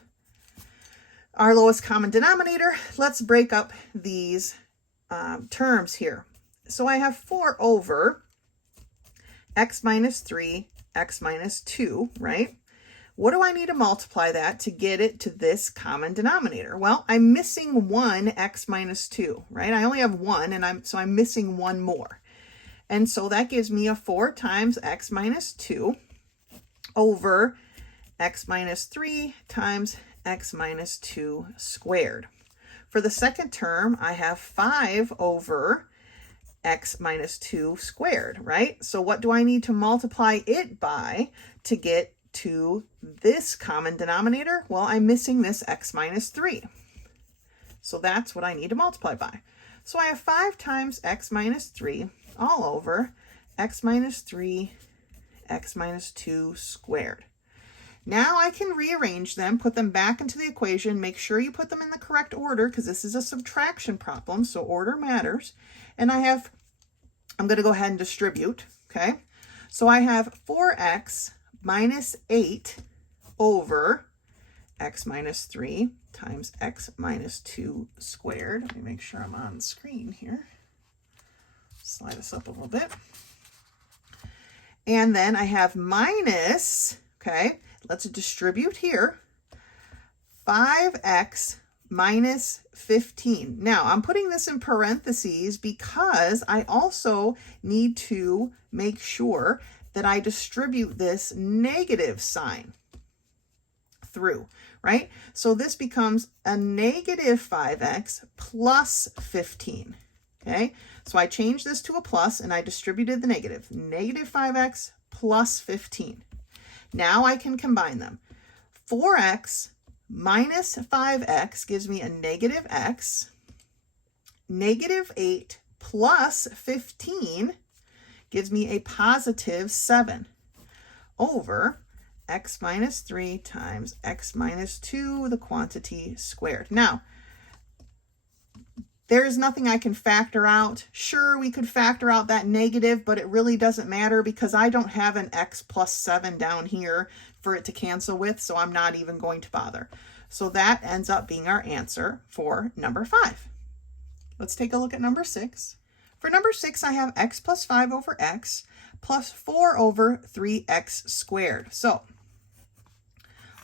our lowest common denominator, let's break up these terms here. So I have 4 over x minus 3, x minus 2, right? What do I need to multiply that to get it to this common denominator? Well, I'm missing one x minus 2, right? I only have one, and I'm missing one more. And so that gives me a 4 times x minus 2 over x minus 3 times x minus 2 squared. For the second term, I have 5 over x minus 2 squared, right? So what do I need to multiply it by to get to this common denominator? Well, I'm missing this x minus 3. So that's what I need to multiply by. So I have 5 times x minus 3 all over x minus 3, x minus 2 squared. Now I can rearrange them, put them back into the equation, make sure you put them in the correct order because this is a subtraction problem, so order matters. And I'm going to go ahead and distribute, okay? So I have 4x minus 8 over x minus 3 times x minus 2 squared. Let me make sure I'm on screen here. Slide this up a little bit. And then I have minus, okay, let's distribute here, 5x minus 15. Now, I'm putting this in parentheses because I also need to make sure that I distribute this negative sign through, right? So this becomes a negative 5x plus 15, okay? So I changed this to a plus and I distributed the negative. Negative 5x plus 15. Now I can combine them. 4x minus 5x gives me a negative x. Negative 8 plus 15 gives me a positive 7 over x minus 3 times x minus 2, the quantity squared. Now, there is nothing I can factor out. Sure, we could factor out that negative, but it really doesn't matter because I don't have an x plus 7 down here for it to cancel with, so I'm not even going to bother. So that ends up being our answer for number 5. Let's take a look at number 6. For number 6, I have x plus 5 over x plus 4 over 3x squared. So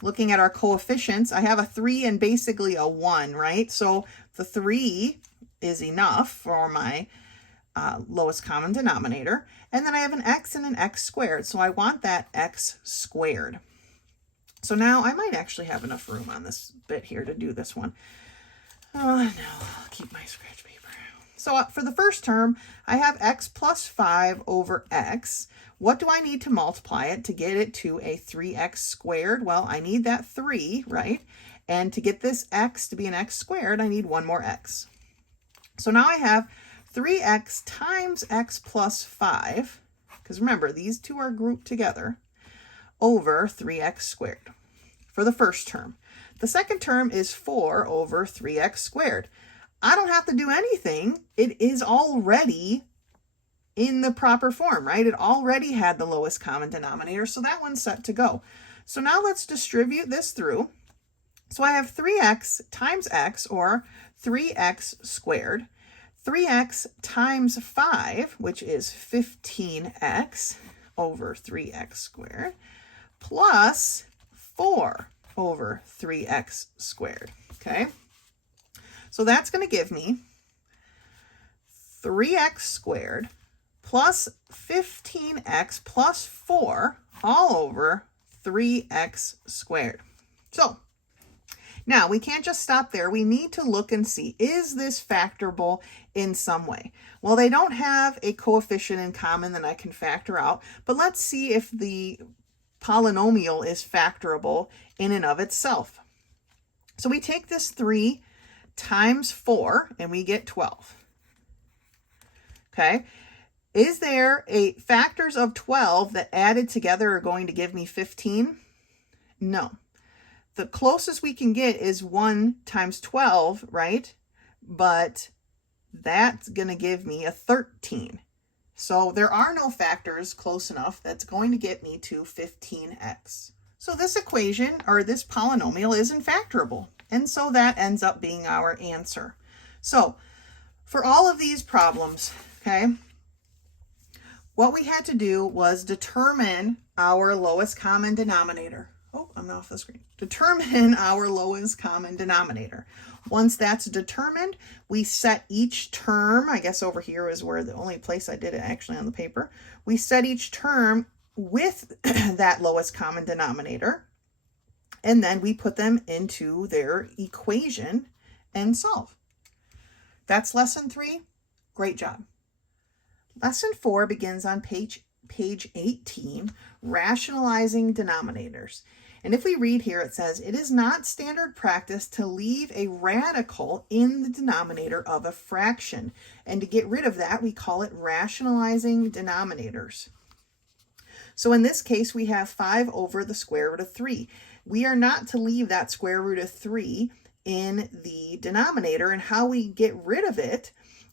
looking at our coefficients, I have a 3 and basically a 1, right? So the 3 is enough for my lowest common denominator. And then I have an x and an x squared. So I want that x squared. So now I might actually have enough room on this bit here to do this one. Oh, no, I'll keep my scratch paper. So for the first term, I have x plus 5 over x. What do I need to multiply it to get it to a 3x squared? Well, I need that 3, right? And to get this x to be an x squared, I need one more x. So now I have 3x times x plus 5, because remember, these two are grouped together, over 3x squared for the first term. The second term is 4 over 3x squared. I don't have to do anything. It is already in the proper form, right? It already had the lowest common denominator, so that one's set to go. So now let's distribute this through. So I have 3x times x, or 3x squared. 3x times 5, which is 15x over 3x squared, plus 4 over 3x squared, okay? So that's going to give me 3x squared plus 15x plus 4 all over 3x squared. So now we can't just stop there. We need to look and see, is this factorable in some way? Well, they don't have a coefficient in common that I can factor out, but let's see if the polynomial is factorable in and of itself. So we take this 3 times 4 and we get 12. Okay. Is there a factors of 12 that added together are going to give me 15? No. The closest we can get is 1 times 12, right? But that's going to give me a 13. So there are no factors close enough that's going to get me to 15x. So this equation, or this polynomial, isn't factorable. And so that ends up being our answer. So for all of these problems, okay, what we had to do was determine our lowest common denominator. Oh, I'm off the screen. Determine our lowest common denominator. Once that's determined, we set each term, I guess over here is where the only place I did it actually on the paper. We set each term with that lowest common denominator, and then we put them into their equation and solve. That's lesson 3. Great job. Lesson 4 begins on page 18, Rationalizing Denominators. And if we read here, it says, it is not standard practice to leave a radical in the denominator of a fraction. And to get rid of that, we call it rationalizing denominators. So in this case, we have 5 over the square root of 3. We are not to leave that square root of 3 in the denominator. And how we get rid of it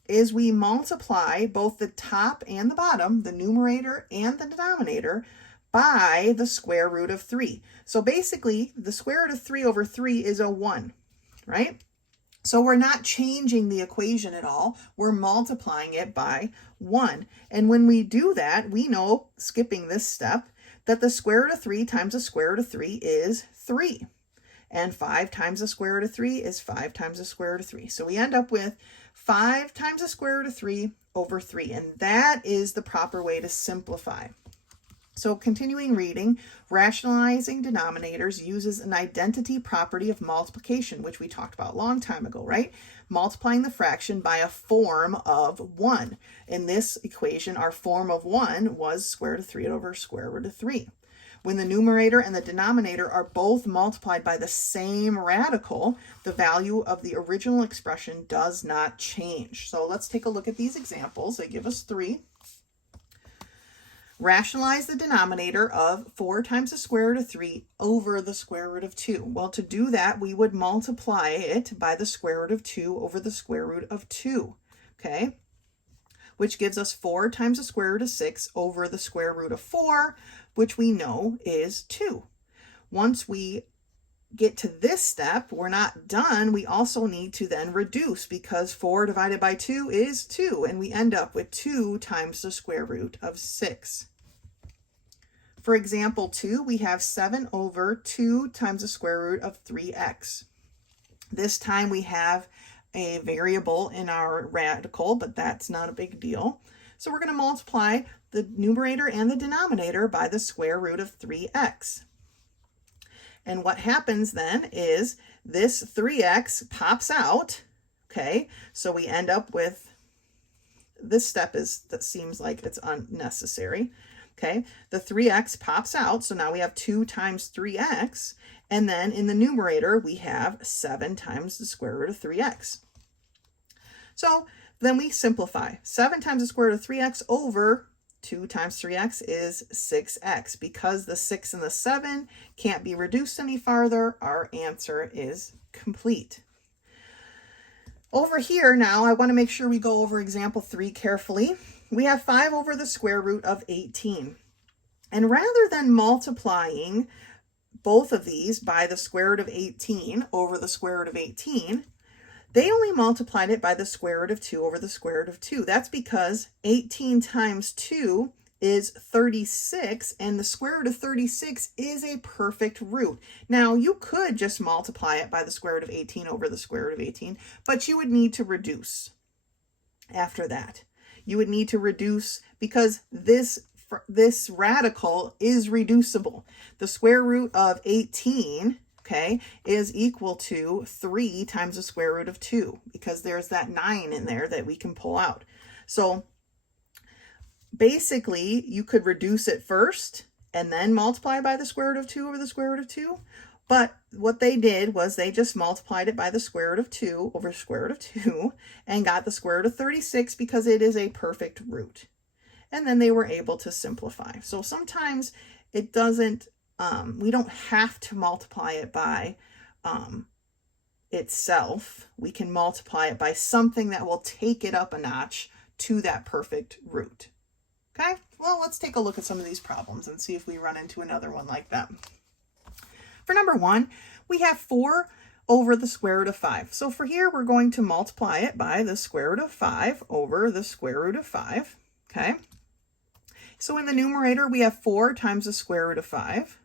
is we multiply both the top and the bottom, the numerator and the denominator, by the square root of 3. So basically, the square root of 3 over 3 is a 1, right? So we're not changing the equation at all. We're multiplying it by 1. And when we do that, we know, skipping this step, that the square root of 3 times the square root of 3 is 3. And 5 times the square root of 3 is 5 times the square root of 3. So we end up with 5 times the square root of 3 over 3. And that is the proper way to simplify. So continuing reading, rationalizing denominators uses an identity property of multiplication, which we talked about a long time ago, right? Multiplying the fraction by a form of 1. In this equation, our form of 1 was square root of 3 over square root of 3. When the numerator and the denominator are both multiplied by the same radical, the value of the original expression does not change. So let's take a look at these examples. They give us 3. Rationalize the denominator of 4 times the square root of 3 over the square root of 2. Well, to do that, we would multiply it by the square root of 2 over the square root of 2, okay? Which gives us 4 times the square root of 6 over the square root of 4, which we know is 2. Once we get to this step, we're not done. We also need to then reduce, because 4 divided by 2 is 2, and we end up with 2 times the square root of 6. For example 2, we have 7 over 2 times the square root of 3x. This time we have a variable in our radical, but that's not a big deal. So we're going to multiply the numerator and the denominator by the square root of 3x. And what happens then is this 3x pops out, okay? So we end up with, this step that seems like it's unnecessary, okay? The 3x pops out, so now we have 2 times 3x, and then in the numerator we have 7 times the square root of 3x. So then we simplify. 7 times the square root of 3x over 2 times 3x is 6x. Because the 6 and the 7 can't be reduced any farther, our answer is complete. Over here now, I want to make sure we go over example 3 carefully. We have 5 over the square root of 18. And rather than multiplying both of these by the square root of 18 over the square root of 18, they only multiplied it by the square root of 2 over the square root of 2. That's because 18 times 2 is 36, and the square root of 36 is a perfect root. Now, you could just multiply it by the square root of 18 over the square root of 18, but you would need to reduce after that. You would need to reduce because this radical is reducible. The square root of 18, okay, is equal to 3 times the square root of 2, because there's that 9 in there that we can pull out. So basically, you could reduce it first and then multiply by the square root of 2 over the square root of 2. But what they did was they just multiplied it by the square root of 2 over square root of 2 and got the square root of 36 because it is a perfect root. And then they were able to simplify. So sometimes it doesn't, we don't have to multiply it by itself. We can multiply it by something that will take it up a notch to that perfect root. Okay, well, let's take a look at some of these problems and see if we run into another one like that. For number 1, we have 4 over the square root of 5. So for here, we're going to multiply it by the square root of 5 over the square root of 5, okay? So in the numerator, we have 4 times the square root of 5.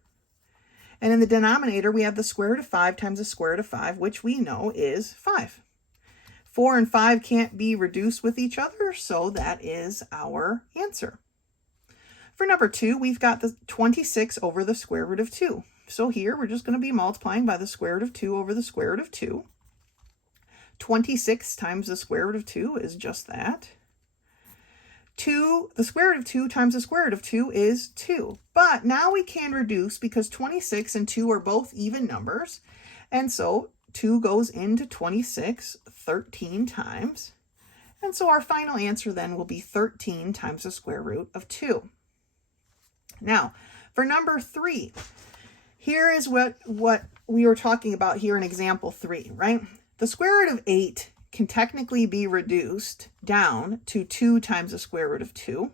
And in the denominator, we have the square root of 5 times the square root of 5, which we know is 5. 4 and 5 can't be reduced with each other, so that is our answer. For number 2, we've got the 26 over the square root of 2. So here we're just going to be multiplying by the square root of 2 over the square root of 2. 26 times the square root of 2 is just that. The square root of 2 times the square root of 2 is 2. But now we can reduce because 26 and 2 are both even numbers. And so 2 goes into 26 13 times. And so our final answer then will be 13 times the square root of 2. Now, for number 3, here is what we were talking about here in example 3, right? The square root of 8 can technically be reduced down to 2 times the square root of 2.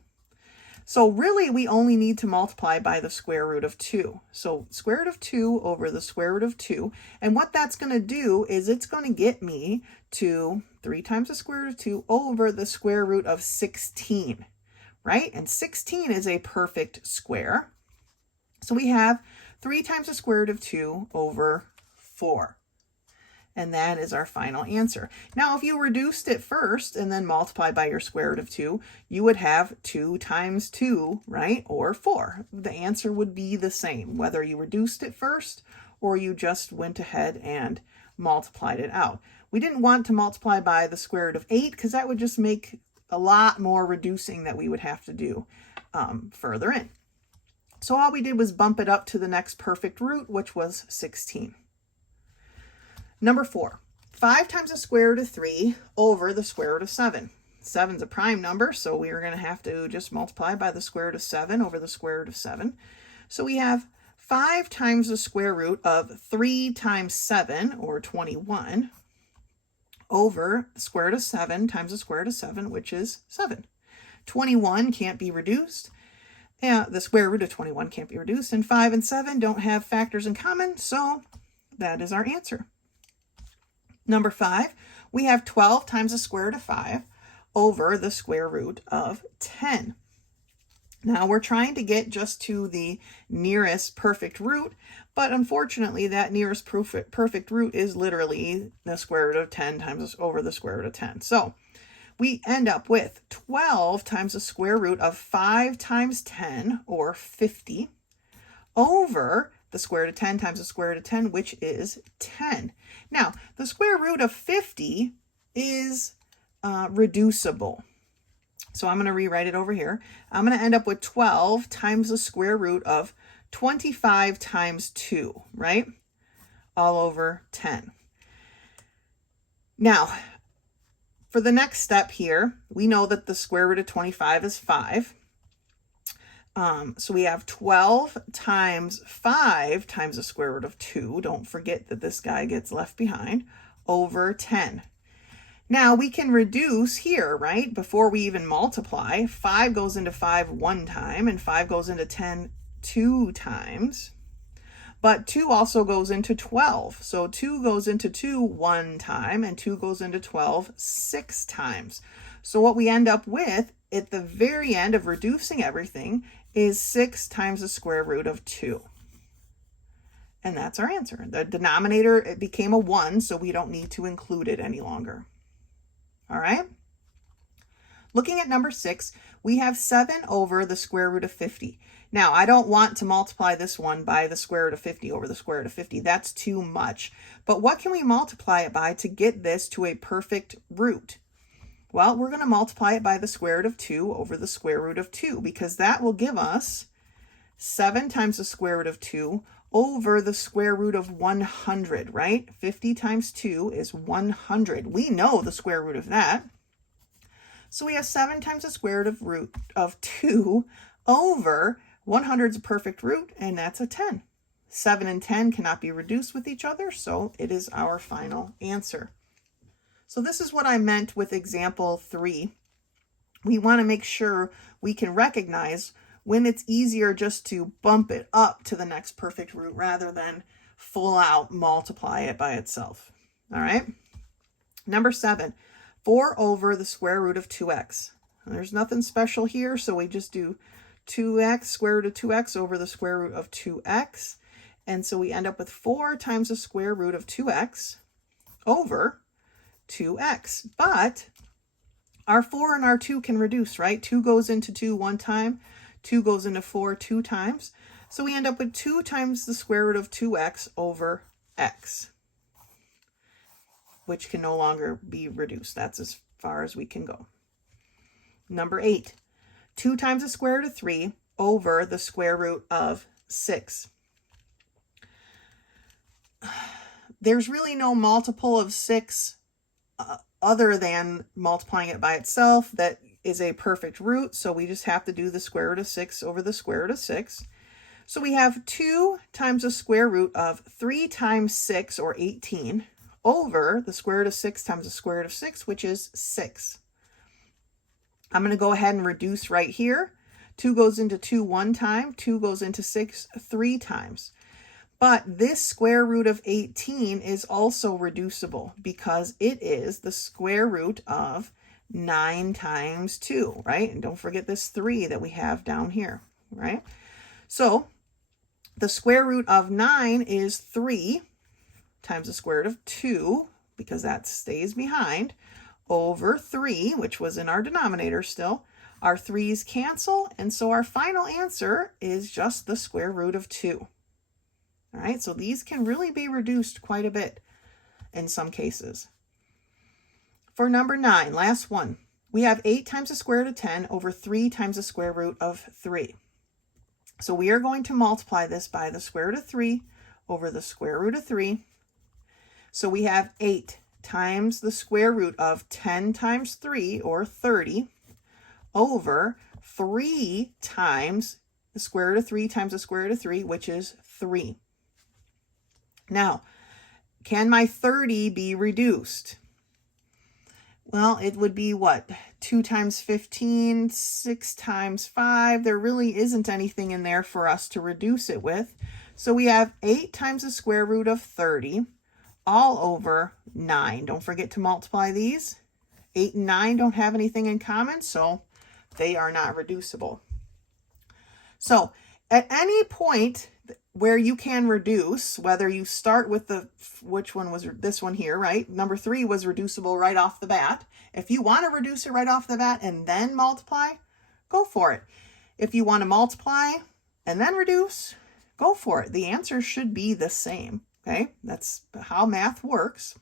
So really, we only need to multiply by the square root of 2. So square root of 2 over the square root of 2. And what that's going to do is it's going to get me to 3 times the square root of 2 over the square root of 16, right? And 16 is a perfect square. So we have 3 times the square root of 2 over 4. And that is our final answer. Now, if you reduced it first and then multiply by your square root of 2, you would have 2 times 2, right? Or 4. The answer would be the same, whether you reduced it first or you just went ahead and multiplied it out. We didn't want to multiply by the square root of 8 because that would just make a lot more reducing that we would have to do further in. So all we did was bump it up to the next perfect root, which was 16. Number 4, 5 times the square root of 3 over the square root of 7. 7's a prime number, so we are going to have to just multiply by the square root of 7 over the square root of 7. So we have 5 times the square root of 3 times 7, or 21, over the square root of 7 times the square root of 7, which is 7. 21 can't be reduced. The square root of 21 can't be reduced, and 5 and 7 don't have factors in common, so that is our answer. Number 5, we have 12 times the square root of 5 over the square root of 10. Now we're trying to get just to the nearest perfect root, but unfortunately that nearest perfect root is literally the square root of 10 times over the square root of 10. So we end up with 12 times the square root of 5 times 10, or 50, over the square root of 10 times the square root of 10, which is 10. Now, the square root of 50 is reducible. So I'm going to rewrite it over here. I'm going to end up with 12 times the square root of 25 times 2, right? All over 10. Now, for the next step here, we know that the square root of 25 is 5. So we have 12 times 5 times the square root of 2. Don't forget that this guy gets left behind, over 10. Now we can reduce here, right? Before we even multiply, 5 goes into 5 one time, and 5 goes into 10 2 times. But 2 also goes into 12. So 2 goes into 2 one time, and 2 goes into 12 6 times. So what we end up with at the very end of reducing everything is 6 times the square root of 2. And that's our answer. The denominator, it became a 1, so we don't need to include it any longer. All right? Looking at number 6, we have 7 over the square root of 50. Now, I don't want to multiply this one by the square root of 50 over the square root of 50. That's too much. But what can we multiply it by to get this to a perfect root? Well, we're going to multiply it by the square root of 2 over the square root of 2, because that will give us 7 times the square root of 2 over the square root of 100, right? 50 times 2 is 100. We know the square root of that. So we have 7 times the square root of 2 over 100 is a perfect root, and that's a 10. 7 and 10 cannot be reduced with each other, so it is our final answer. So this is what I meant with example 3. We want to make sure we can recognize when it's easier just to bump it up to the next perfect root rather than full out multiply it by itself. All right. Number 7, 4 over the square root of 2x. There's nothing special here, so we just do 2x, square root of 2x over the square root of 2x. And so we end up with 4 times the square root of 2x over 2x. But our 4 and our 2 can reduce, right? 2 goes into 2 one time. 2 goes into 4 2 times. So we end up with 2 times the square root of 2x over x, which can no longer be reduced. That's as far as we can go. Number 8, 2 times the square root of 3 over the square root of 6. There's really no multiple of 6 other than multiplying it by itself that is a perfect root, so we just have to do the square root of 6 over the square root of 6. So we have 2 times the square root of 3 times 6, or 18, over the square root of 6 times the square root of 6, which is 6. I'm going to go ahead and reduce right here. 2 goes into 2 one time, 2 goes into 6 3 times. But this square root of 18 is also reducible because it is the square root of 9 times 2, right? And don't forget this 3 that we have down here, right? So the square root of 9 is 3 times the square root of 2, because that stays behind, over 3, which was in our denominator still. Our 3's cancel, and so our final answer is just the square root of 2. All right, so these can really be reduced quite a bit in some cases. For number 9, last one, we have 8 times the square root of 10 over 3 times the square root of 3. So we are going to multiply this by the square root of 3 over the square root of 3. So we have 8 times the square root of 10 times 3, or 30, over 3 times the square root of 3 times the square root of 3, which is 3. Now, can my 30 be reduced? Well, it would be what? 2 times 15, 6 times 5. There really isn't anything in there for us to reduce it with. So we have 8 times the square root of 30 all over 9. Don't forget to multiply these. 8 and 9 don't have anything in common, so they are not reducible. So at any point where you can reduce, whether you start with which one was this one here, right? Number 3 was reducible right off the bat. If you want to reduce it right off the bat and then multiply, go for it. If you want to multiply and then reduce, go for it. The answer should be the same, okay? That's how math works.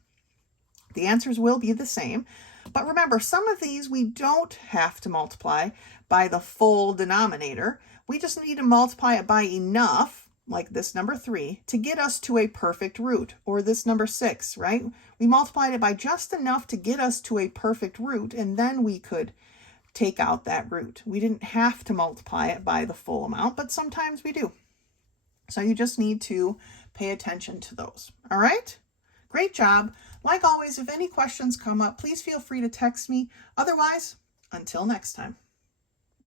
The answers will be the same. But remember, some of these we don't have to multiply by the full denominator. We just need to multiply it by enough, like this number 3, to get us to a perfect root, or this number 6, right? We multiplied it by just enough to get us to a perfect root, and then we could take out that root. We didn't have to multiply it by the full amount, but sometimes we do. So you just need to pay attention to those. All right? Great job. Like always, if any questions come up, please feel free to text me. Otherwise, until next time.